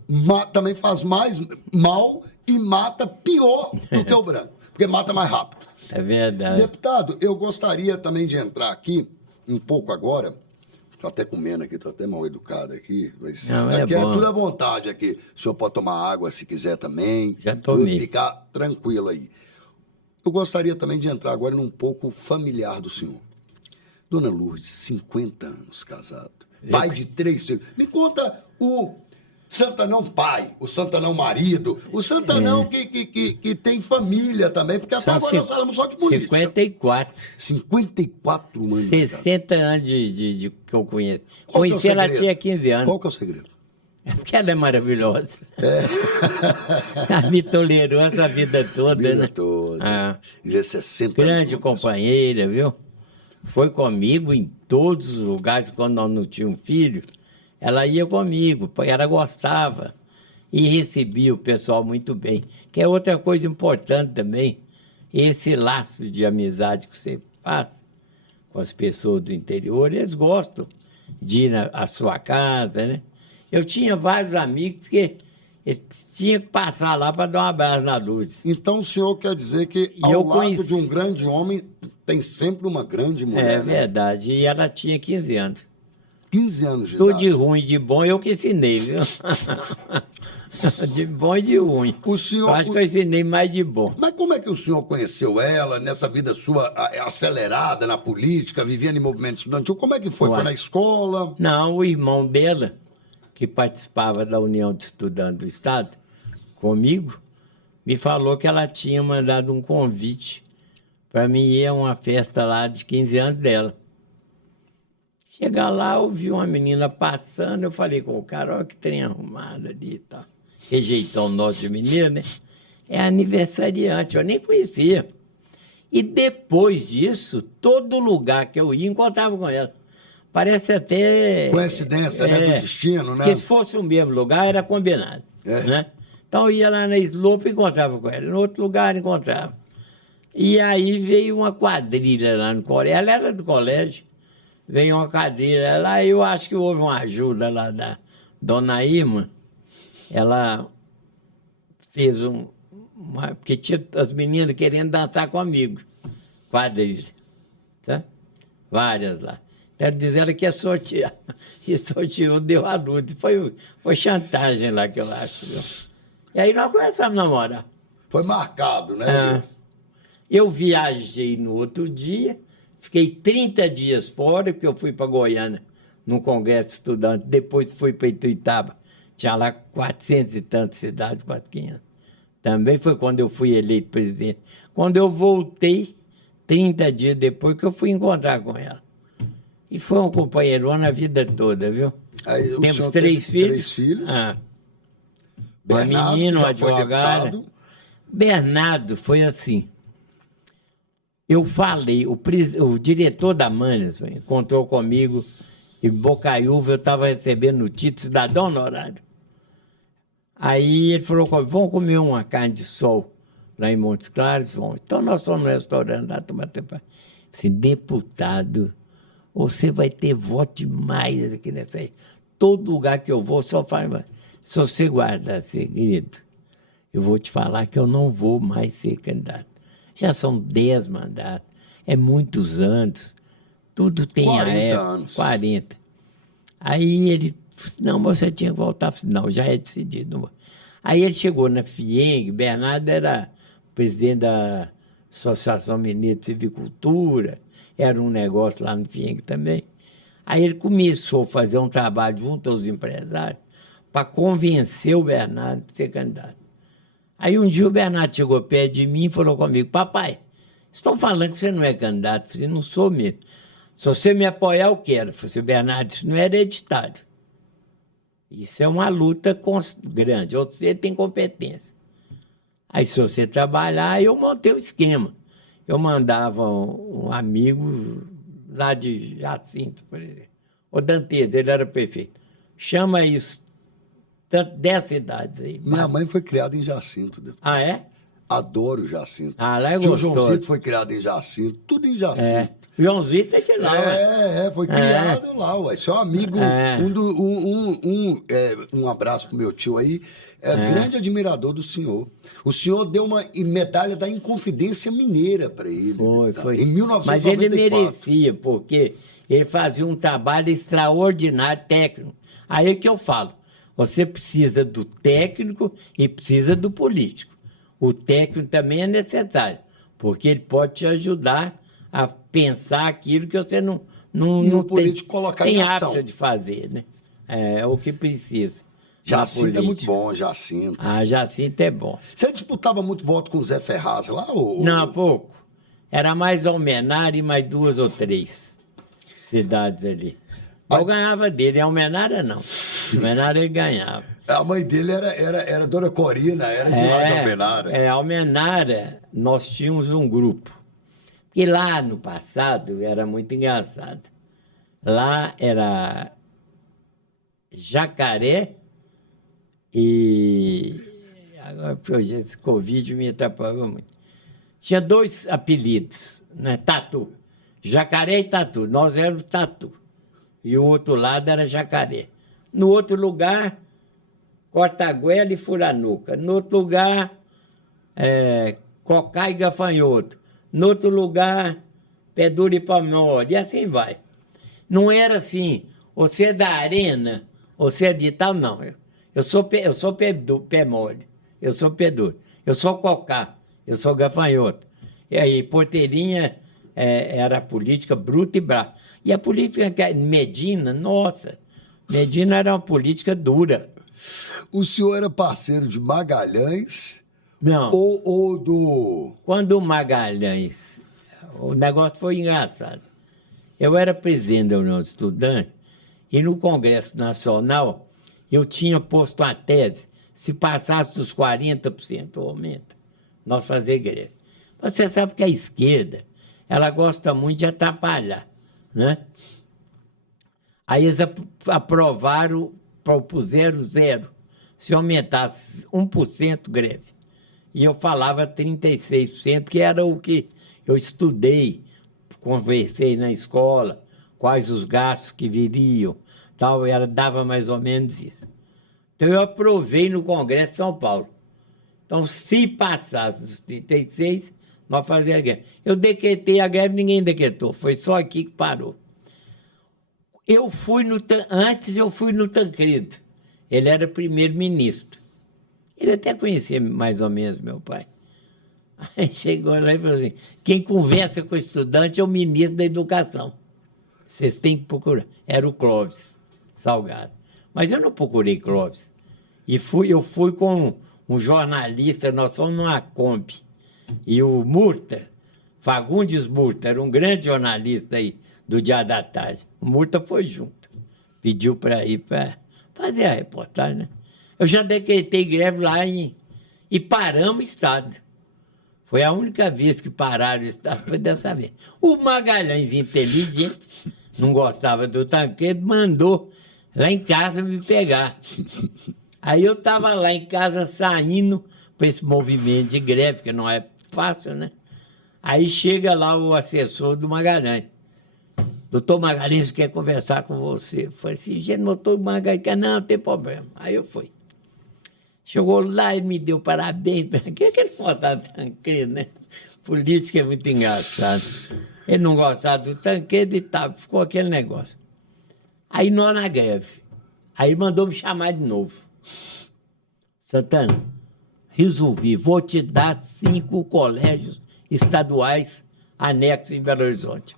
também faz mais mal e mata pior do que o branco, porque mata mais rápido. É verdade. Deputado, eu gostaria também de entrar aqui, um pouco agora, estou até comendo aqui, estou até mal educado aqui, mas não, aqui é tudo à vontade aqui. O senhor pode tomar água se quiser também. Já tomei. Ficar tranquilo aí. Eu gostaria também de entrar agora num pouco familiar do senhor. Dona Lourdes, 50 anos casado, pai de 3 filhos. Me conta o Santanão pai, o Santanão marido, o Santanão que tem família também, porque até agora nós falamos só de política. 54. 54 anos. 60 anos de que eu conheço. Conheci ela tinha 15 anos. Qual que é o segredo? É porque ela é maravilhosa. Ela me tolerou essa vida toda, Vida né? toda. E é 60 grande anos. companheira, viu? Foi comigo em todos os lugares, quando nós não tínhamos filho, ela ia comigo, ela gostava e recebia o pessoal muito bem. Que é outra coisa importante também, esse laço de amizade que você faz com as pessoas do interior, eles gostam de ir à sua casa, né? Eu tinha vários amigos que tinha que passar lá para dar um abraço na Lourdes. Então o senhor quer dizer que ao lado de um grande homem tem sempre uma grande mulher, É verdade, e ela tinha 15 anos. 15 anos de Tudo idade. de ruim e de bom eu que ensinei, viu? De bom e de ruim. O senhor... Eu acho que eu ensinei mais de bom. Mas como é que o senhor conheceu ela nessa vida sua acelerada na política, vivendo em movimento estudantil? Como é que foi? Ué. Foi na escola? Não, o irmão dela, que participava da União de Estudantes do Estado, comigo, me falou que ela tinha mandado um convite para mim ir a uma festa lá de 15 anos dela. Chegar lá, eu vi uma menina passando, eu falei com o cara, olha que trem arrumado ali e tal. Rejeitão nosso de menino, né? É aniversariante, eu nem conhecia. E depois disso, todo lugar que eu ia, encontrava com ela. Parece até... Coincidência, né? Do destino, né? Porque se fosse o mesmo lugar, era combinado. Né? Então eu ia lá na Slope e encontrava com ela. No outro lugar, encontrava. E aí veio uma quadrilha lá no colégio. Ela era do colégio. Veio uma quadrilha lá. Eu acho que houve uma ajuda lá da Dona Irma. Ela fez porque tinha as meninas querendo dançar comigo. Quadrilha. Tá? Várias lá. Então diz ela que ia sortear. E sorteou, deu a luz. Foi chantagem lá que eu acho. Viu? E aí nós começamos a namorar. Foi marcado, né? Eu viajei no outro dia, fiquei 30 dias fora, porque eu fui para Goiânia, num congresso estudante, depois fui para Ituiutaba, tinha lá 400 e tantas cidades, 400. Também foi quando eu fui eleito presidente. Quando eu voltei, 30 dias depois, que eu fui encontrar com ela. E foi uma companheirona a vida toda, viu? Aí, temos 3 filhos. 3 filhos. Bernardo, um menino, um advogado. Bernardo foi assim. Eu falei, o diretor da Manes encontrou comigo em Bocaiúva, eu estava recebendo o título cidadão honorário. Aí ele falou comigo, vamos comer uma carne de sol lá em Montes Claros? Vamos. Então nós fomos no restaurante lá tomar tempo. Assim, deputado, você vai ter voto demais aqui nessa aí. Todo lugar que eu vou, só faz. Se você guardar segredo, eu vou te falar que eu não vou mais ser candidato. Já são 10 mandatos, é muitos anos, tudo tem 40 a época, anos. 40. Aí ele disse, não, você tinha que voltar. Eu falei, não, já é decidido. Não vou. Aí ele chegou na FIENG, Bernardo era presidente da Associação Mineira de Civicultura, era um negócio lá no FIENG também. Aí ele começou a fazer um trabalho junto aos empresários para convencer o Bernardo de ser candidato. Aí um dia o Bernardo chegou perto de mim e falou comigo, papai, estão falando que você não é candidato. Eu falei, não sou mesmo. Se você me apoiar, eu quero. Eu falei, Bernardo, isso não é hereditário. Isso é uma luta grande. Você tem competência. Aí, se você trabalhar, eu montei o esquema. Eu mandava um amigo lá de Jacinto, por exemplo. O Dantesa, ele era prefeito. Chama isso, 10 cidades aí. Minha mãe foi criada em Jacinto. Deputado. Ah, é? Adoro Jacinto. Ah, lá é Tio gostoso. Joãozito foi criado em Jacinto, tudo em Jacinto. É. Joãozito é de lá, ué. Foi criado lá, ué. Seu amigo, um abraço pro meu tio aí, grande admirador do senhor. O senhor deu uma medalha da Inconfidência Mineira para ele. Foi. Em 1994. Mas ele merecia, porque ele fazia um trabalho extraordinário técnico. Aí é que eu falo, você precisa do técnico e precisa do político. O técnico também é necessário, porque ele pode te ajudar a pensar aquilo que você não o político colocar em ação. Apto de fazer, né? É o que precisa. Jacinto é muito bom, Jacinto. Ah, Jacinto é bom. Você disputava muito voto com o Zé Ferraz lá? Não, pouco. Era mais Almenara e mais 2 ou 3 cidades ali. Eu ganhava dele, Almenara não. Almenara ele ganhava. A mãe dele era Dona Corina, era de lá de Almenara. Almenara, nós tínhamos um grupo. E lá no passado era muito engraçado. Lá era Jacaré e... Agora, esse Covid me atrapalhou muito. Tinha 2 apelidos, né? Tatu. Jacaré e Tatu. Nós éramos Tatu. E o outro lado era Jacaré. No outro lugar, Cortaguela e Furanuca. No outro lugar, Cocá e Gafanhoto. No outro lugar, Pé Duro e Palmole, e assim vai. Não era assim, você é da arena, você é de tal, não. Eu sou pé mole, eu sou pé duro. Eu sou Cocá, eu sou Gafanhoto. E aí, Porteirinha era a política bruta e brava. E a política Medina, nossa, Medina era uma política dura. O senhor era parceiro de Magalhães... Não. Ou do... Quando o Magalhães, o negócio foi engraçado. Eu era presidente da União de Estudantes e no Congresso Nacional eu tinha posto a tese, se passasse dos 40% o aumento, nós fazer greve. Você sabe que a esquerda, ela gosta muito de atrapalhar, né? Aí eles propuseram zero, se aumentasse 1% greve. E eu falava 36%, que era o que eu estudei, conversei na escola, quais os gastos que viriam, tal, dava mais ou menos isso. Então eu aprovei no Congresso de São Paulo. Então, se passasse os 36%, nós fazíamos a greve. Eu decretei a greve, ninguém decretou, foi só aqui que parou. Antes eu fui no Tancredo, ele era primeiro-ministro. Ele até conhecia mais ou menos meu pai. Aí chegou lá e falou assim, quem conversa com o estudante é o ministro da Educação. Vocês têm que procurar. Era o Clóvis Salgado. Mas eu não procurei Clóvis. E eu fui com um jornalista, nós fomos numa Kombi. E o Murta, Fagundes Murta, era um grande jornalista aí do Dia da Tarde. O Murta foi junto. Pediu para ir para fazer a reportagem, né? Eu já decretei greve lá e paramos o Estado. Foi a única vez que pararam o Estado, foi dessa vez. O Magalhães, inteligente, não gostava do Tancredo, mandou lá em casa me pegar. Aí eu estava lá em casa saindo para esse movimento de greve, que não é fácil, né? Aí chega lá o assessor do Magalhães. Doutor Magalhães quer conversar com você. Eu falei assim, doutor Magalhães, não tem problema. Aí eu fui. Chegou lá e me deu parabéns. O que ele gostava do Tancredo, né? Política é muito engraçado. Ele não gostava do Tancredo e tal, ficou aquele negócio. Aí nós na greve. Aí mandou me chamar de novo. Santana, resolvi, vou te dar 5 colégios estaduais anexos em Belo Horizonte.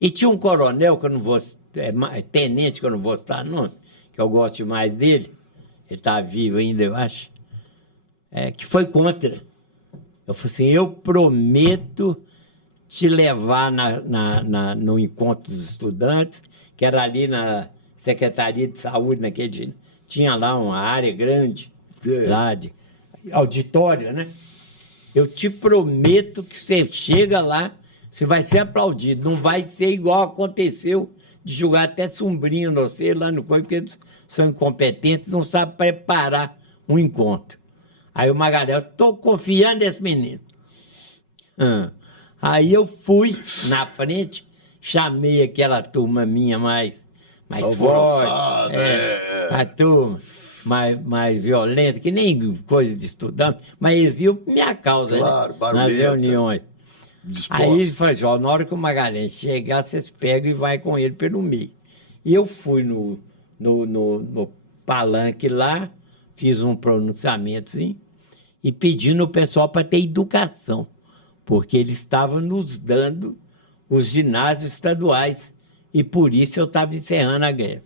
E tinha um coronel, que eu não vou, tenente, que eu não vou citar nome, que eu gosto mais dele, ele está vivo ainda, eu acho, que foi contra. Eu falei assim, eu prometo te levar no encontro dos estudantes, que era ali na Secretaria de Saúde, naquele dia. Tinha lá uma área grande, lá de auditório, né? Eu te prometo que você chega lá, você vai ser aplaudido. Não vai ser igual aconteceu de jogar até sombrinho, não sei, lá no coisa, porque eles são incompetentes, não sabem preparar um encontro. Aí o Magalhães, estou confiando nesse menino. Aí eu fui na frente, chamei aquela turma minha mais forte, a turma mais violenta, que nem coisa de estudante, mas exigiu minha causa, claro, né? Nas reuniões. Disposta. Aí ele falou assim, ó, na hora que o Magalhães chegar, vocês pegam e vai com ele pelo meio. E eu fui no palanque lá, fiz um pronunciamento, assim, e pedindo o pessoal para ter educação, porque ele estava nos dando os ginásios estaduais, e por isso eu estava encerrando a greve.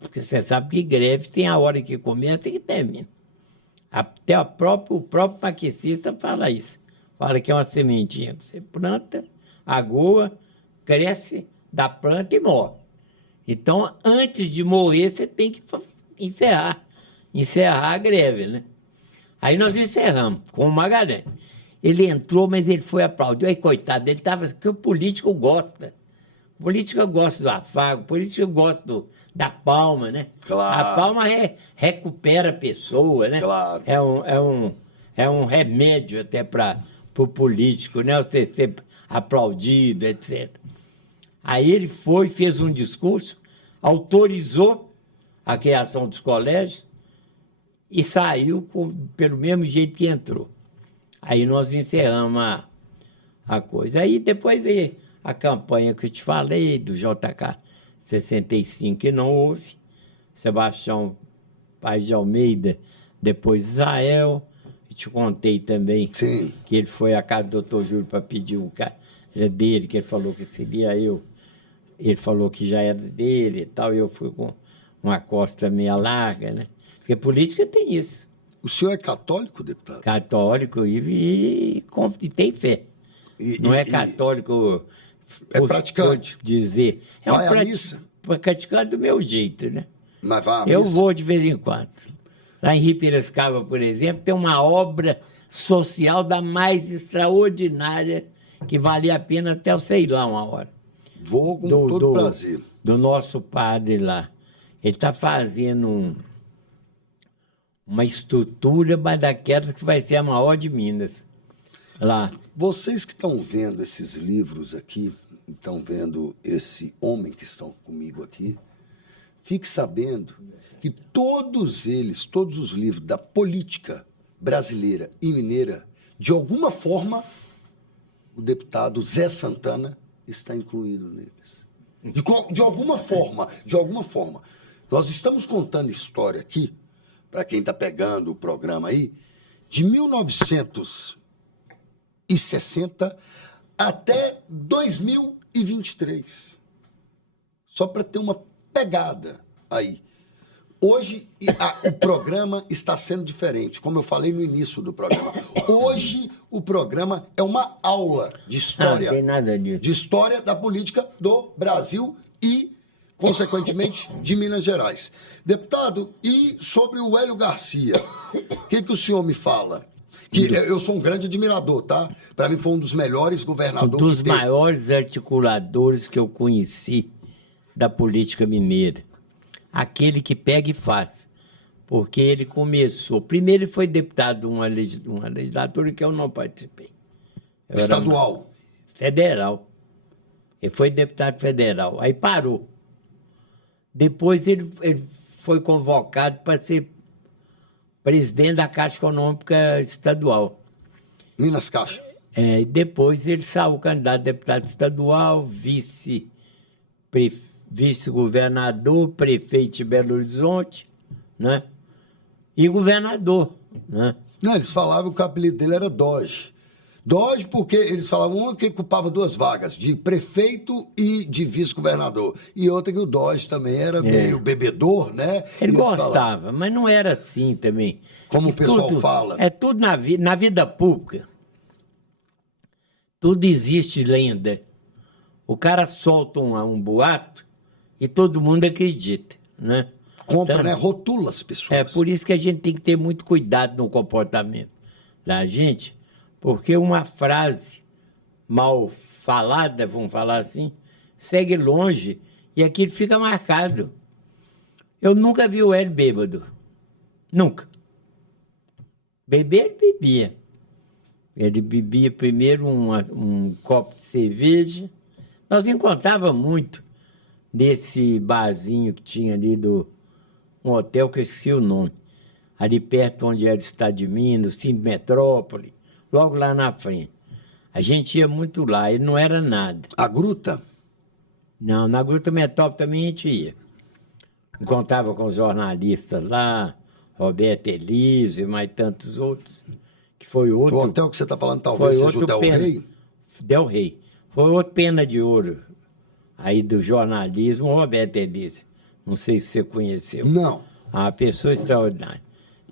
Porque você sabe que greve tem a hora que começa e que termina. Até o próprio maquicista fala isso. Fala que é uma sementinha que você planta, agoa, cresce, dá planta e morre. Então, antes de morrer, você tem que encerrar a greve, né? Aí nós encerramos com o Magalhães. Ele entrou, mas ele foi aplaudido. Aí, coitado, ele estava... Porque o político gosta. O político gosta do afago, o político gosta da palma, né? Claro. A palma recupera a pessoa, né? Claro. É um remédio até para o político, né? Você ser aplaudido, etc. Aí ele foi, fez um discurso, autorizou a criação dos colégios e saiu pelo mesmo jeito que entrou. Aí nós encerramos a coisa. Aí depois veio a campanha que eu te falei, do JK 65, que não houve. Sebastião Paz de Almeida, depois Israel. Te contei também. Sim. Que ele foi à casa do doutor Júlio para pedir o cara dele, que ele falou que seria eu. Ele falou que já era dele e tal, e eu fui com uma costa meia larga, né? Porque política tem isso. O senhor é católico, deputado? Católico e tem fé. Não é católico... É praticante. Dizer. É vai à missa? Praticante do meu jeito, né? Mas vai à missa? Eu vou de vez em quando. Lá em Rio Piracicaba, por exemplo, tem uma obra social da mais extraordinária que valia a pena até, eu sei lá, uma hora. Vou com todo prazer. Do nosso padre lá. Ele está fazendo uma estrutura, mas daquelas que vai ser a maior de Minas. Lá. Vocês que estão vendo esses livros aqui, estão vendo esse homem que estão comigo aqui, fique sabendo que todos eles, todos os livros da política brasileira e mineira, de alguma forma, o deputado Zé Santana está incluído neles. De alguma forma, de alguma forma. Nós estamos contando história aqui, para quem está pegando o programa aí, de 1960 até 2023. Só para ter uma pegada aí. Hoje, o programa está sendo diferente, como eu falei no início do programa. Hoje, o programa é uma aula de história. Não tem nada disso. De história da política do Brasil e, consequentemente, de Minas Gerais. Deputado, e sobre o Hélio Garcia, o que o senhor me fala? Que eu sou um grande admirador, tá? Para mim foi um dos melhores governadores. Um dos maiores articuladores que eu conheci da política mineira. Aquele que pega e faz. Porque ele começou... Primeiro ele foi deputado de uma legislatura que eu não participei. Estadual? Federal. Ele foi deputado federal. Aí parou. Depois ele foi convocado para ser presidente da Caixa Econômica Estadual. Minas Caixa. E depois ele saiu candidato a deputado estadual, vice-governador, prefeito de Belo Horizonte, né? E governador, né? Não, eles falavam que o apelido dele era Doge. Doge porque eles falavam uma que ocupava 2 vagas, de prefeito e de vice-governador. E outra que o Doge também era meio bebedor, né? Ele E eles gostava, falavam, mas não era assim também. como E o pessoal tudo- fala. É tudo na vida pública. Tudo existe lenda. O cara solta um boato e todo mundo acredita, né? Compra, Então, né? Rotula as pessoas. É por isso que a gente tem que ter muito cuidado no comportamento da gente, porque uma frase mal falada, vamos falar assim, segue longe e aquilo fica marcado. Eu nunca vi o Hélio bêbado. Nunca. Beber, ele bebia. Ele bebia primeiro um copo de cerveja. Nós encontrávamos muito nesse barzinho que tinha ali um hotel que eu esqueci o nome, ali perto onde era o Estado de Minas, o Cine Metrópole, logo lá na frente. A gente ia muito lá, ele não era nada. A gruta? Não, na Gruta Metrópole também a gente ia. Encontrava com os jornalistas lá, Roberto Elise e mais tantos outros, que foi O outro... hotel que você está falando talvez Foi seja o outro Del pena. Rey? Del Rey. Foi outro pena de ouro aí do jornalismo, Roberto Elise. Não sei se você conheceu. Não. Uma pessoa extraordinária.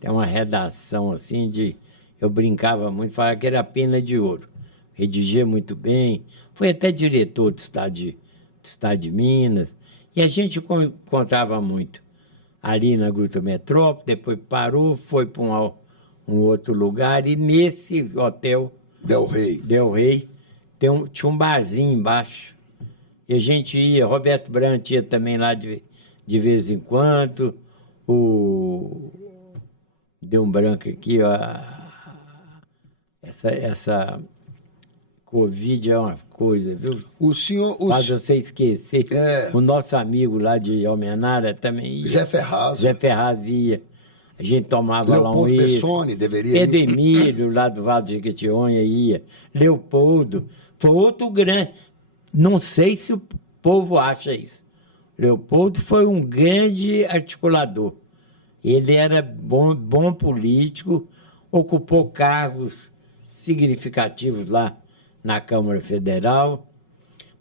Tem uma redação assim de... Eu brincava muito, falava que era pena de ouro. Redigia muito bem. Foi até diretor do Estado de Minas. E a gente encontrava muito ali na Gruta Metrópole, depois parou, foi para um outro lugar. E nesse hotel Del Rey. Del Rey tinha um barzinho embaixo. E a gente ia, Roberto Brant ia também lá de vez em quando. Deu um branco aqui, ó. Essa Covid é uma coisa, viu? O senhor... Faz você esquecer. É. O nosso amigo lá de Almenara também ia. Zé Ferraz. Zé Ferraz ia. A gente tomava lá um Leopoldo uísque. Bessone deveria ir. Edemílio, lá do Vale de Jequitinhonha, ia. Leopoldo. Foi outro grande. Não sei se o povo acha isso. Leopoldo foi um grande articulador. Ele era bom político, ocupou cargos significativos lá na Câmara Federal,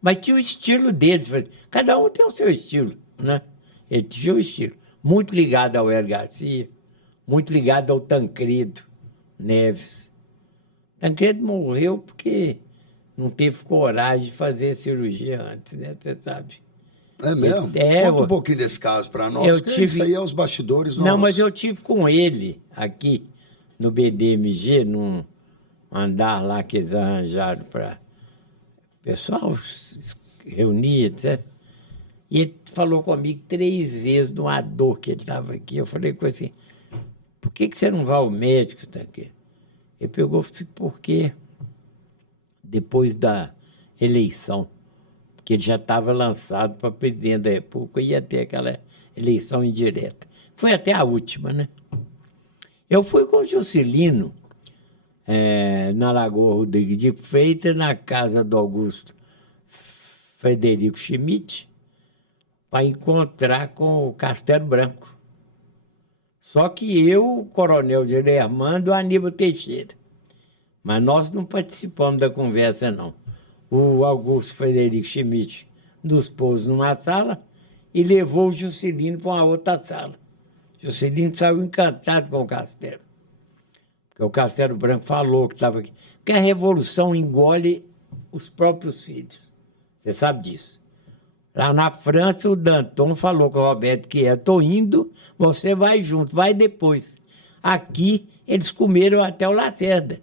mas tinha o estilo dele. Cada um tem o seu estilo, né? Ele tinha o estilo. Muito ligado ao Hélio Garcia, muito ligado ao Tancredo Neves. Tancredo morreu porque não teve coragem de fazer a cirurgia antes, né? Você sabe. É mesmo? É, Conta um pouquinho desse caso para nós, eu porque tive- isso aí é os bastidores nossos. Não, mas eu tive com ele aqui no BDMG, num andar lá que eles arranjaram para o pessoal se reunir, etc. E ele falou comigo 3 vezes de uma dor que ele estava aqui. Eu falei com ele assim, por que você não vai ao médico, tá aqui? Ele pegou e falou assim, por quê? Depois da eleição, porque ele já estava lançado para presidente da República, ia ter aquela eleição indireta. Foi até a última, né? Eu fui com o Juscelino, na Lagoa Rodrigues de Freitas, na casa do Augusto Frederico Schmidt, para encontrar com o Castelo Branco. Só que eu, o coronel Gelé Armando e o Aníbal Teixeira. Mas nós não participamos da conversa, não. O Augusto Frederico Schmidt nos pôs numa sala e levou o Juscelino para uma outra sala. O Juscelino saiu encantado com o Castelo. Porque o Castelo Branco falou que estava aqui. Porque a revolução engole os próprios filhos. Você sabe disso. Lá na França, o Danton falou com o Roberto que estou indo, você vai junto, vai depois. Aqui, eles comeram até o Lacerda.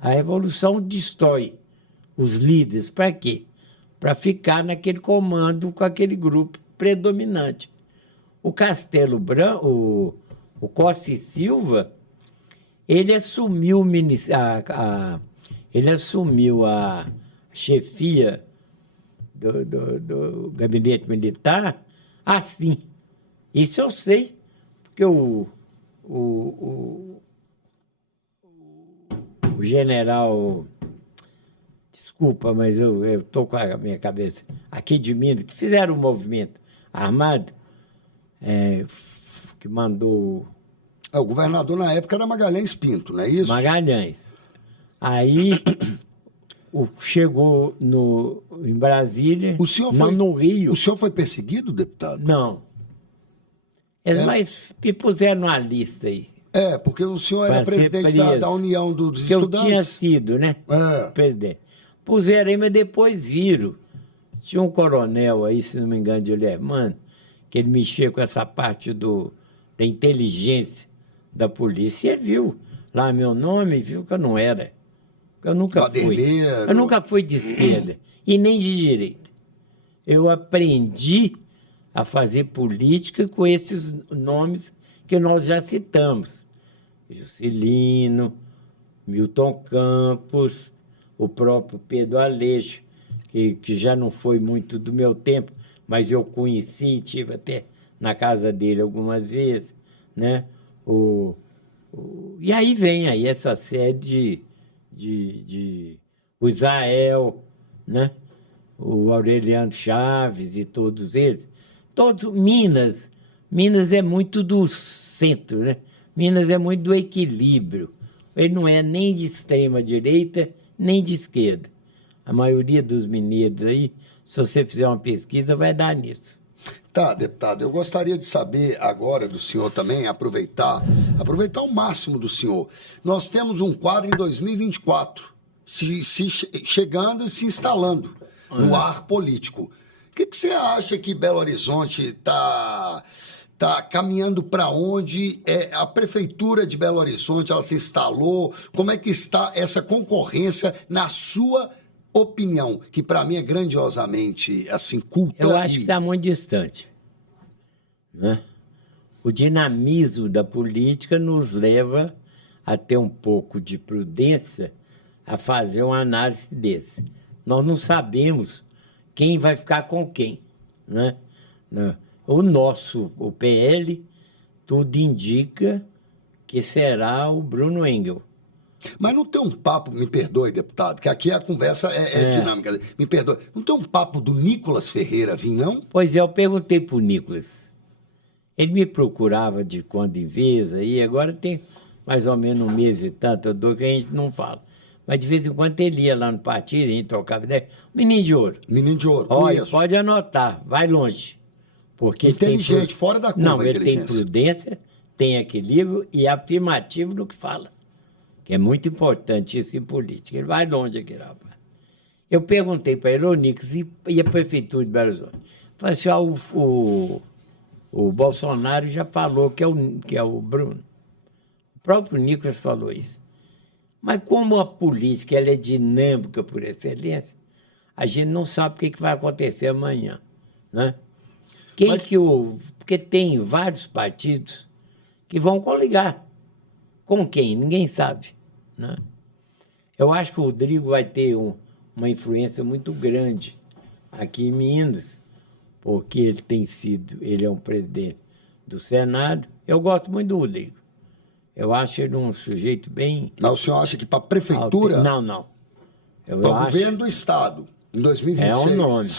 A revolução destrói os líderes. Para quê? Para ficar naquele comando com aquele grupo predominante. O Castelo Branco, o Costa e Silva, ele assumiu a chefia do gabinete militar assim. Isso eu sei, porque o general, desculpa, mas eu estou com a minha cabeça aqui de Minas, que fizeram um movimento armado, que mandou O governador na época era Magalhães Pinto, não é isso? Magalhães. Aí chegou em Brasília, O senhor não foi, no Rio. O senhor foi perseguido, deputado? Não. Eles mais me puseram numa lista aí. Porque o senhor era Para ser presidente preso. da União dos Que eu Estudantes. tinha sido, né? Presidente. Puseram aí, mas depois viram. Tinha um coronel aí, se não me engano, de Lermano, que ele mexia com essa parte da inteligência da polícia. E ele viu lá meu nome e viu que eu não era. Que eu nunca fui. Baderneiro. Eu nunca fui de esquerda e nem de direita. Eu aprendi a fazer política com esses nomes que nós já citamos. Juscelino, Milton Campos, o próprio Pedro Aleixo, que já não foi muito do meu tempo, mas eu conheci, estive até na casa dele algumas vezes, né? E aí vem aí essa série o Israel, né? O Aureliano Chaves e todos eles. Minas é muito do centro, né? Minas é muito do equilíbrio. Ele não é nem de extrema direita, nem de esquerda. A maioria dos mineiros aí, se você fizer uma pesquisa, vai dar nisso. Tá, deputado, eu gostaria de saber agora do senhor também, aproveitar o máximo do senhor. Nós temos um quadro em 2024, chegando e se instalando no ar político. O que você acha que Belo Horizonte está caminhando para onde? A prefeitura de Belo Horizonte, ela se instalou? Como é que está essa concorrência na sua opinião, que para mim é grandiosamente assim, culta? Eu acho que está muito distante, né? O dinamismo da política nos leva a ter um pouco de prudência a fazer uma análise desse. Nós não sabemos quem vai ficar com quem, né? O PL, tudo indica que será o Bruno Engel. Mas não tem um papo, me perdoe, deputado, que aqui a conversa é dinâmica. Me perdoe. Não tem um papo do Nicolas Ferreira vir, não? Pois é, eu perguntei para o Nicolas. Ele me procurava de quando em vez, aí agora tem mais ou menos um mês e tanto, que a gente não fala. Mas de vez em quando ele ia lá no partido, a gente trocava ideia. Menino de ouro. Menino de ouro, Olha, conheço. pode anotar, vai longe. Porque inteligente, fora da curva. Não, ele tem prudência, tem equilíbrio e é afirmativo no que fala. Que é muito importante isso em política. Ele vai longe aqui, rapaz. Eu perguntei para ele, ô Nix, e a prefeitura de Belo Horizonte? Falei assim, o Bolsonaro já falou que é o Bruno. O próprio Nicolas falou isso. Mas como a política ela é dinâmica por excelência, a gente não sabe o que vai acontecer amanhã, né? Porque tem vários partidos que vão coligar. Com quem? Ninguém sabe, né? Eu acho que o Rodrigo vai ter uma influência muito grande aqui em Minas, porque ele é um presidente do Senado. Eu gosto muito do Rodrigo. Eu acho ele um sujeito bem... Mas o senhor acha que para a prefeitura... Não. Para o governo do Estado, em 2026... É um nome.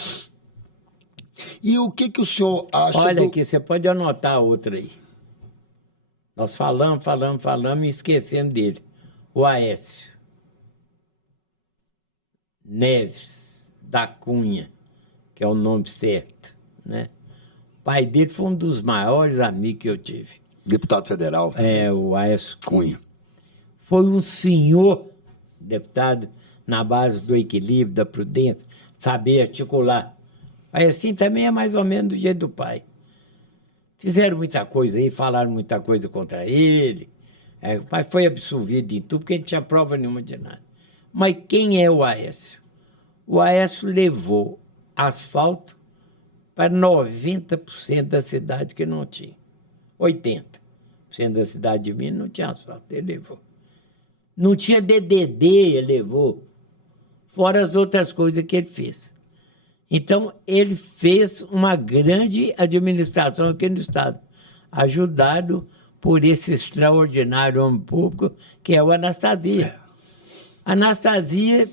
E o que o senhor acha... Olha aqui, você pode anotar outra aí. Nós falamos e esquecemos dele. O Aécio Neves da Cunha, que é o nome certo, né? O pai dele foi um dos maiores amigos que eu tive. Deputado federal. O Aécio Cunha. Foi um senhor deputado na base do equilíbrio, da prudência, saber articular. Aí assim também é mais ou menos do jeito do pai. Fizeram muita coisa aí, falaram muita coisa contra ele. O pai foi absolvido em tudo, porque não tinha prova nenhuma de nada. Mas quem é o Aécio? O Aécio levou asfalto para 90% da cidade que não tinha. 80% da cidade de Minas não tinha asfalto, ele levou. Não tinha DDD, ele levou. Fora as outras coisas que ele fez. Então, ele fez uma grande administração aqui no Estado, ajudado por esse extraordinário homem público, que é o Anastasia. Anastasia,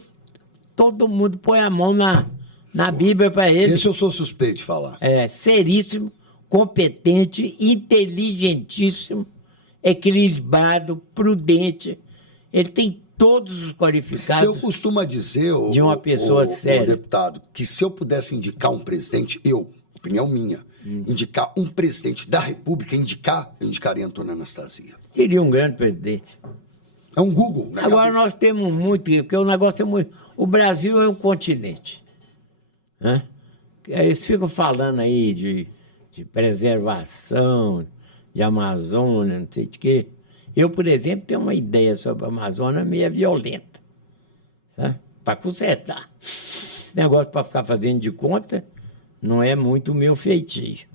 todo mundo põe a mão na Bíblia para ele. Esse eu sou suspeito de falar. É seríssimo, competente, inteligentíssimo, equilibrado, prudente. Ele tem todos os qualificados. Eu costumo dizer, de uma pessoa séria. deputado, que se eu pudesse indicar um presidente, opinião minha, indicar um presidente da República, eu indicaria Antônio Anastasia. Seria um grande presidente. É um Google, né? Agora nós temos muito, porque o negócio é muito... O Brasil é um continente, né? Eles ficam falando aí de preservação, de Amazônia, não sei de quê. Eu, por exemplo, tenho uma ideia sobre a Amazônia meio violenta, sabe? Para consertar. Esse negócio para ficar fazendo de conta não é muito o meu feitio.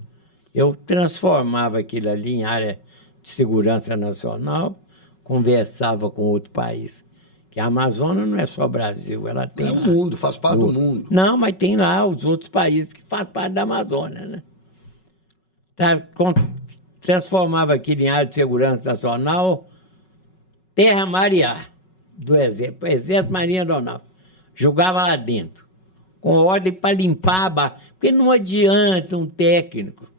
Eu transformava aquilo ali em área de segurança nacional, conversava com outro país. Que a Amazônia não é só Brasil, ela tem... É o mundo, faz parte do mundo. Não, mas tem lá os outros países que fazem parte da Amazônia, né? Transformava aquilo em área de segurança nacional, terra, mar e ar do Exército, Exército, Marinha e Aeronáutica. Jogava lá dentro, com ordem para limpar a barra. Porque não adianta um técnico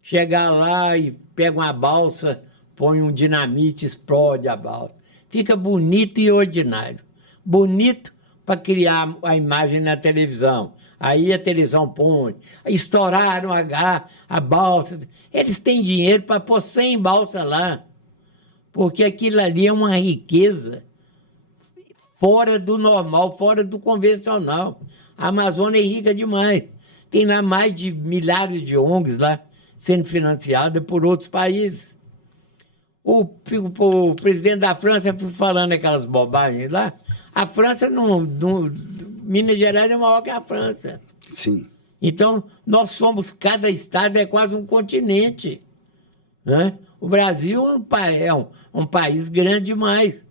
chegar lá e pega uma balsa, põe um dinamite, explode a balsa. Fica bonito e ordinário. Bonito para criar a imagem na televisão. Aí a televisão põe, estouraram a balsa. Eles têm dinheiro para pôr 100 balsas lá, porque aquilo ali é uma riqueza fora do normal, fora do convencional. A Amazônia é rica demais. Tem lá mais de milhares de ONGs lá sendo financiadas por outros países. O presidente da França falando aquelas bobagens lá. A França, Minas Gerais é maior que a França. Sim. Então, nós somos, cada estado é quase um continente, né? O Brasil é um país grande demais.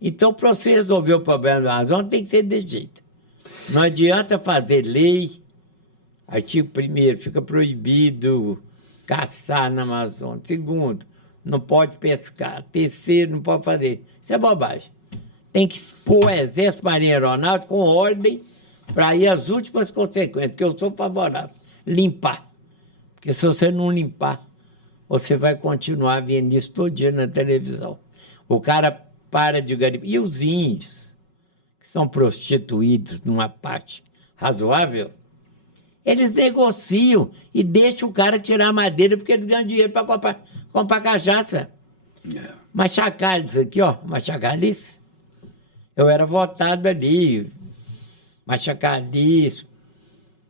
Então, para você resolver o problema da Amazônia, tem que ser desse jeito. Não adianta fazer lei. Artigo 1º, fica proibido caçar na Amazônia. 2º, não pode pescar. 3º, não pode fazer. Isso é bobagem. Tem que pôr o Exército, Marinha e Aeronáutica com ordem para ir às últimas consequências, que eu sou favorável. Limpar. Porque se você não limpar, você vai continuar vendo isso todo dia na televisão. O cara para de garimpar. E os índios, que são prostituídos numa parte razoável, eles negociam e deixam o cara tirar a madeira porque eles ganham dinheiro para comprar cachaça. Yeah. Machacales aqui, ó, Machacales. Eu era votado ali, Machacales,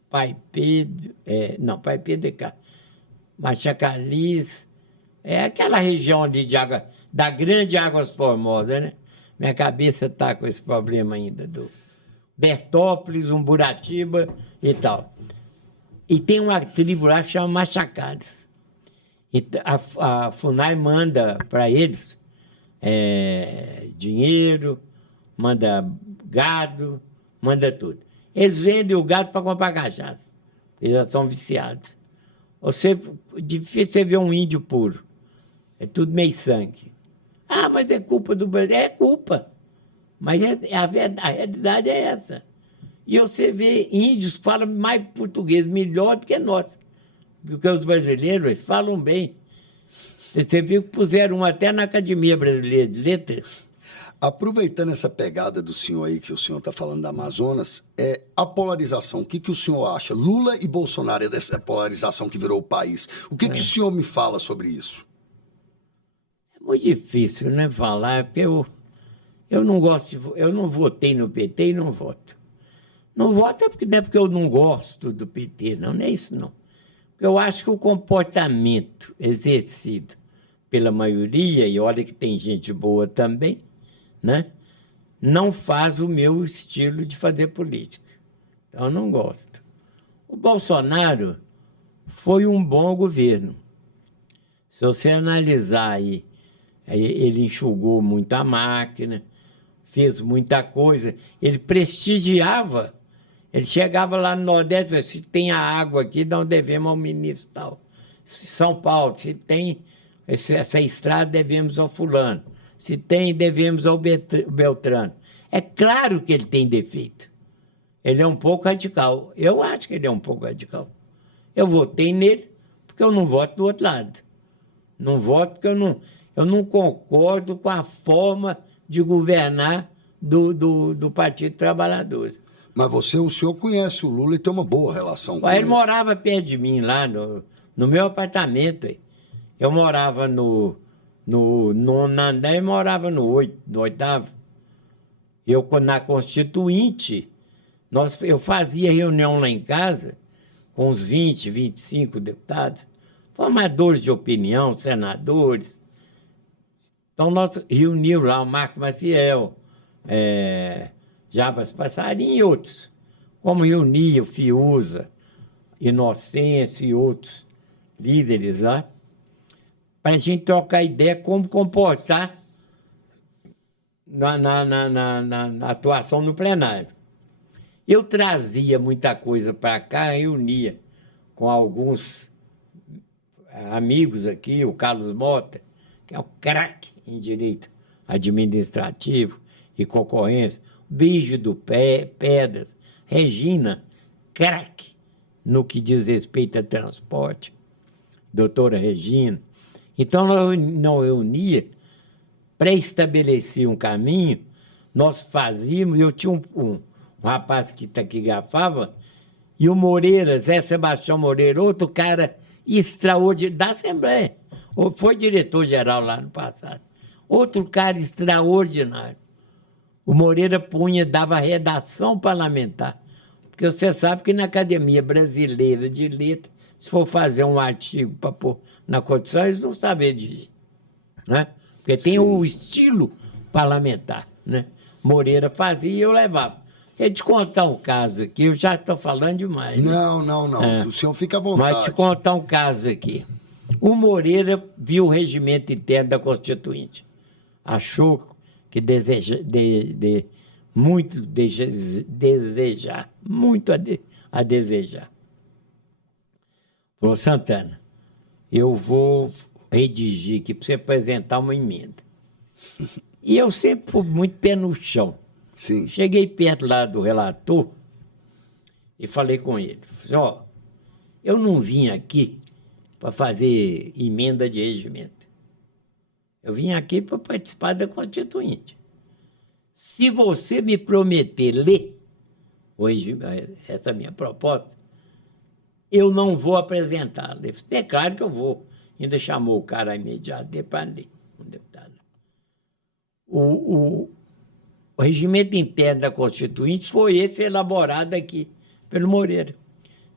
Pai Pedro, Pai Pedro é cá. Machacales, é aquela região ali de água, da grande Águas Formosas, né? Minha cabeça está com esse problema ainda, do Bertópolis, Umburatiba e tal. E tem uma tribo lá que chama Machacales. E a FUNAI manda para eles dinheiro, manda gado, manda tudo. Eles vendem o gado para comprar cachaça. Eles já são viciados. Difícil você ver um índio puro. É tudo meio sangue. Ah, mas é culpa do Brasil. É culpa. Mas a realidade é essa. E você vê índios que falam mais português, melhor do que nós. Porque os brasileiros, eles falam bem. Você viu que puseram até na Academia Brasileira de Letras. Aproveitando essa pegada do senhor aí, que o senhor está falando da Amazonas, a polarização. O que o senhor acha? Lula e Bolsonaro é dessa polarização que virou o país. O que o senhor me fala sobre isso? É muito difícil, né, falar, porque eu não gosto, eu não votei no PT e não voto. Não voto não é porque eu não gosto do PT, não é isso, não. Porque eu acho que o comportamento exercido pela maioria, e olha que tem gente boa também, né, não faz o meu estilo de fazer política. Então, eu não gosto. O Bolsonaro foi um bom governo. Se você analisar aí, ele enxugou muita máquina, fez muita coisa, ele prestigiava Ele chegava lá no Nordeste e falava, se tem a água aqui, não devemos ao ministro tal. São Paulo, se tem essa estrada, devemos ao fulano. Se tem, devemos ao Beltrano. É claro que ele tem defeito. Ele é um pouco radical. Eu acho que ele é um pouco radical. Eu votei nele porque eu não voto do outro lado. Não voto porque eu não concordo com a forma de governar do Partido dos Trabalhadores. Mas o senhor conhece o Lula e tem uma boa relação com Ele ele. morava perto de mim, lá no meu apartamento. Eu morava no nono andar e morava no oitavo. Eu, na Constituinte, eu fazia reunião lá em casa com uns 20, 25 deputados, formadores de opinião, senadores. Então, nós reuníamos lá o Marco Maciel, Jabas Passarinho e outros. Como reunia o Fiuza, Inocêncio e outros líderes lá, para a gente trocar ideia como comportar na atuação no plenário. Eu trazia muita coisa para cá, reunia com alguns amigos aqui, o Carlos Mota, que é um craque em direito administrativo e concorrência, o Bijo do Pedras, Regina, craque no que diz respeito a transporte, doutora Regina. Então, nós reunia, pré-estabelecia um caminho, nós fazíamos, eu tinha um rapaz que taquigafava, e o Moreira, Zé Sebastião Moreira, outro cara extraordinário, da Assembleia, foi diretor-geral lá no passado, outro cara extraordinário. O Moreira dava redação parlamentar, porque você sabe que na Academia Brasileira de Letras, se for fazer um artigo para pôr na Constituição, eles não sabem dirigir, né? Porque tem o estilo parlamentar, né? Moreira fazia e eu levava. Se eu te contar um caso aqui, eu já estou falando demais. Né? Não. O senhor fica à vontade. Mas te contar um caso aqui. O Moreira viu o regimento interno da Constituinte. Achou que muito a desejar. Falou, Santana, eu vou redigir aqui para você apresentar uma emenda. E eu sempre fui muito pé no chão. Sim. Cheguei perto lá do relator e falei com ele. Falei, ó, eu não vim aqui para fazer emenda de regimento. Eu vim aqui para participar da Constituinte. Se você me prometer ler essa minha proposta, eu não vou apresentá-la. É claro que eu vou. Ainda chamou o cara imediato para ler, um deputado. O regimento interno da Constituinte foi esse elaborado aqui pelo Moreira.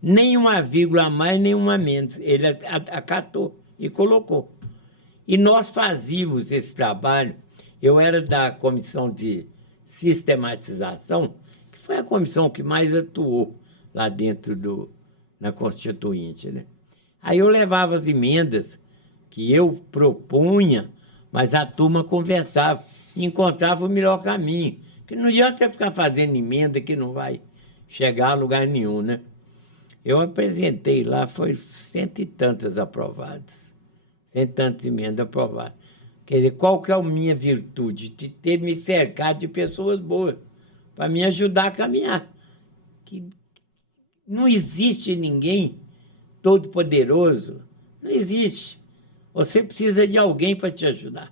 Nem uma vírgula a mais, nem uma a menos. Ele acatou e colocou. E nós fazíamos esse trabalho. Eu era da comissão de sistematização, que foi a comissão que mais atuou lá dentro na Constituinte, né? Aí eu levava as emendas que eu propunha, mas a turma conversava e encontrava o melhor caminho. Porque não adianta você ficar fazendo emenda que não vai chegar a lugar nenhum, né? Eu apresentei lá, foi 100 e tantas aprovadas. 100 e tantas emendas aprovadas. Quer dizer, qual que é a minha virtude? De ter me cercado de pessoas boas, para me ajudar a caminhar. Que não existe ninguém todo-poderoso, não existe. Você precisa de alguém para te ajudar.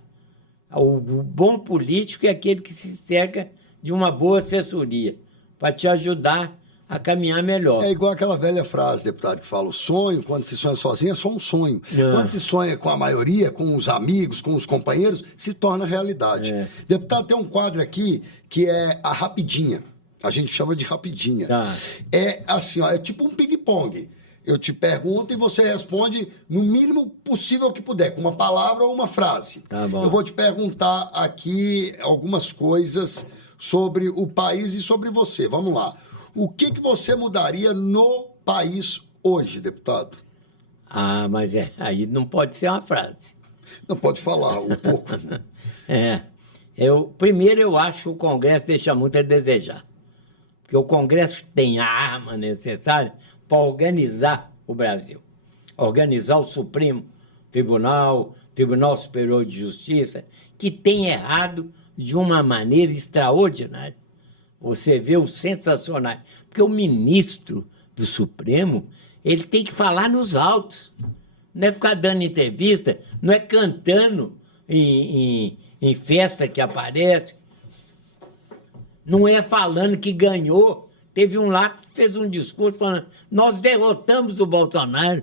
O bom político é aquele que se cerca de uma boa assessoria, para te ajudar a caminhar melhor. É igual aquela velha frase, deputado, que fala, o sonho, quando se sonha sozinho, é só um sonho. Quando se sonha com a maioria, com os amigos, com os companheiros, se torna realidade. Deputado, tem um quadro aqui que é a rapidinha. A gente chama de rapidinha. Tá. É assim, ó, é tipo um ping-pong. Eu te pergunto e você responde no mínimo possível que puder, com uma palavra ou uma frase. Tá bom. Eu vou te perguntar aqui algumas coisas sobre o país e sobre você. Vamos lá. O que você mudaria no país hoje, deputado? Ah, mas aí não pode ser uma frase. Não pode falar um pouco. Primeiro, eu acho que o Congresso deixa muito a desejar. Porque o Congresso tem a arma necessária para organizar o Brasil. Organizar o Supremo Tribunal Superior de Justiça, que tem errado de uma maneira extraordinária. Você vê o sensacional. Porque o ministro do Supremo, ele tem que falar nos autos. Não é ficar dando entrevista, não é cantando em festa que aparece, não é falando que ganhou. Teve um lá que fez um discurso falando: nós derrotamos o Bolsonaro.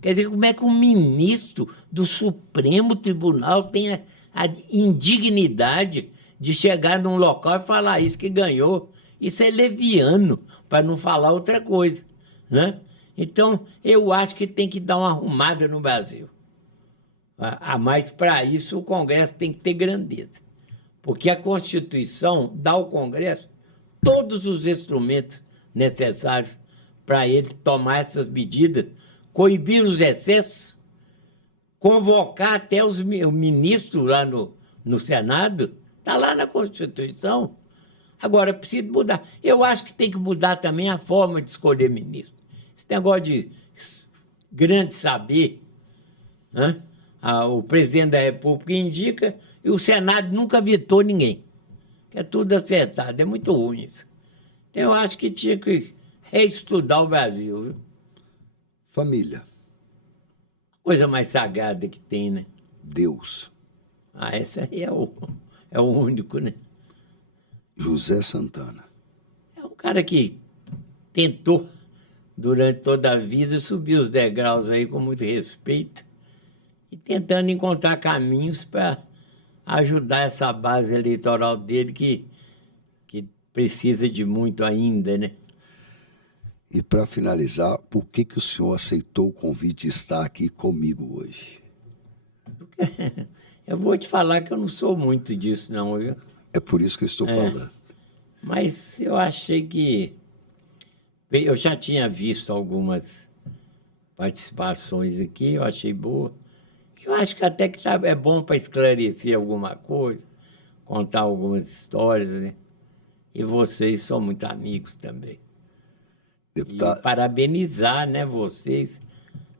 Quer dizer, como é que um ministro do Supremo Tribunal tem a indignidade de chegar num local e falar isso que ganhou? Isso é leviano, para não falar outra coisa, né? Então, eu acho que tem que dar uma arrumada no Brasil. Mas, para isso, o Congresso tem que ter grandeza. Porque a Constituição dá ao Congresso todos os instrumentos necessários para ele tomar essas medidas, coibir os excessos, convocar até o ministro lá no Senado, está lá na Constituição. Agora, precisa mudar. Eu acho que tem que mudar também a forma de escolher ministro. Esse negócio de grande saber, né? O presidente da República indica e o Senado nunca vetou ninguém. É tudo acertado, é muito ruim isso. Então, eu acho que tinha que reestudar o Brasil. Viu? Família. Coisa mais sagrada que tem, né? Deus. Esse aí é o único, né? José Santana. É um cara que tentou, durante toda a vida, subir os degraus aí com muito respeito e tentando encontrar caminhos para ajudar essa base eleitoral dele que precisa de muito ainda, né? E para finalizar, por que o senhor aceitou o convite de estar aqui comigo hoje? Eu vou te falar que eu não sou muito disso, não, viu? É por isso que eu estou falando. Mas eu achei que... Eu já tinha visto algumas participações aqui, eu achei boa. Eu acho que até que é bom para esclarecer alguma coisa, contar algumas histórias, né? E vocês são muito amigos também. Deputado... E parabenizar, né, vocês,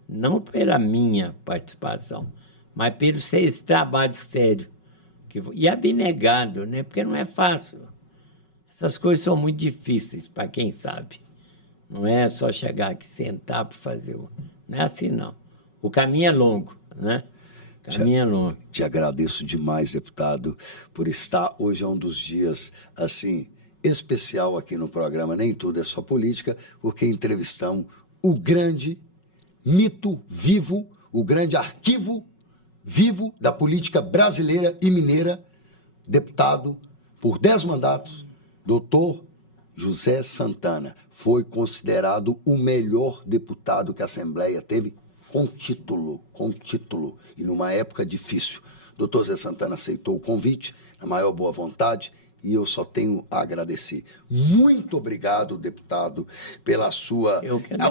não pela minha participação, mas pelo esse trabalho sério e abnegado, né? Porque não é fácil. Essas coisas são muito difíceis para quem sabe. Não é só chegar aqui, sentar para fazer. Não é assim, não. O caminho é longo, né? O caminho é longo. Te agradeço demais, deputado, por estar. Hoje é um dos dias, assim, especial aqui no programa Nem Tudo é Só Política, porque entrevistamos o grande mito vivo, o grande arquivo vivo da política brasileira e mineira, deputado por 10 mandatos, doutor José Santana. Foi considerado o melhor deputado que a Assembleia teve com título, e numa época difícil. Doutor José Santana aceitou o convite, na maior boa vontade, e eu só tenho a agradecer. Muito obrigado, deputado, pela sua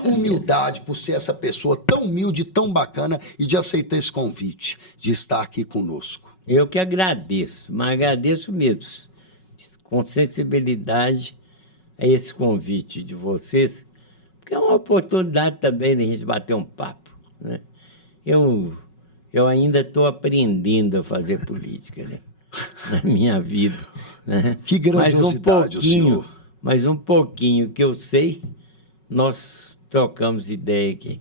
humildade, por ser essa pessoa tão humilde, tão bacana, e de aceitar esse convite, de estar aqui conosco. Eu que agradeço, mas agradeço mesmo, com sensibilidade, a esse convite de vocês, porque é uma oportunidade também de a gente bater um papo, né? Eu ainda estou aprendendo a fazer política, né? Na minha vida, né? Que grandiosidade, o senhor. Mas um pouquinho que eu sei, nós trocamos ideia aqui.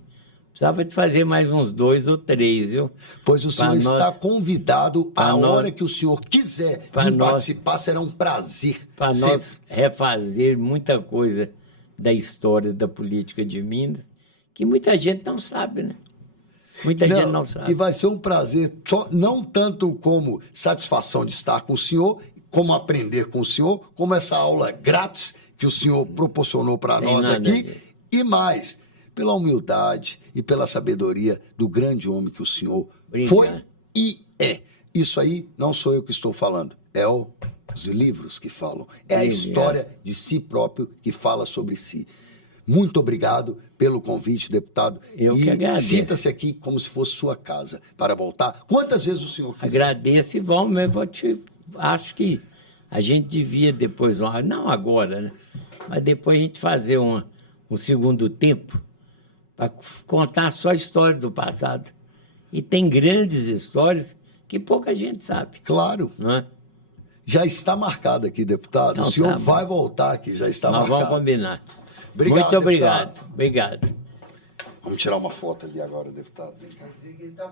Precisava de fazer mais uns 2 ou 3, viu? Pois o senhor está convidado a hora que o senhor quiser vir participar, será um prazer. Para nós refazer muita coisa da história da política de Minas, que muita gente não sabe, né? Muita gente não sabe. E vai ser um prazer, não tanto como satisfação de estar com o senhor, como aprender com o senhor, como essa aula grátis que o senhor proporcionou para nós aqui, e mais, pela humildade e pela sabedoria do grande homem que o senhor foi e é. Isso aí não sou eu que estou falando, é os livros que falam, é a história de si próprio que fala sobre si. Muito obrigado pelo convite, deputado. Eu que agradeço. Sinta-se aqui como se fosse sua casa, para voltar. Quantas vezes o senhor quiser? Agradeço e vamos, acho que A gente devia depois, não agora, né? Mas depois a gente fazer um segundo tempo para contar só a história do passado. E tem grandes histórias que pouca gente sabe, Claro. não é? Já está marcado aqui, deputado. Então, o senhor tá bom. vai voltar aqui, já está Nós marcado. vamos combinar. Obrigado, Muito obrigado. deputado. Obrigado. Vamos tirar uma foto ali agora, deputado. Quer dizer que ele tá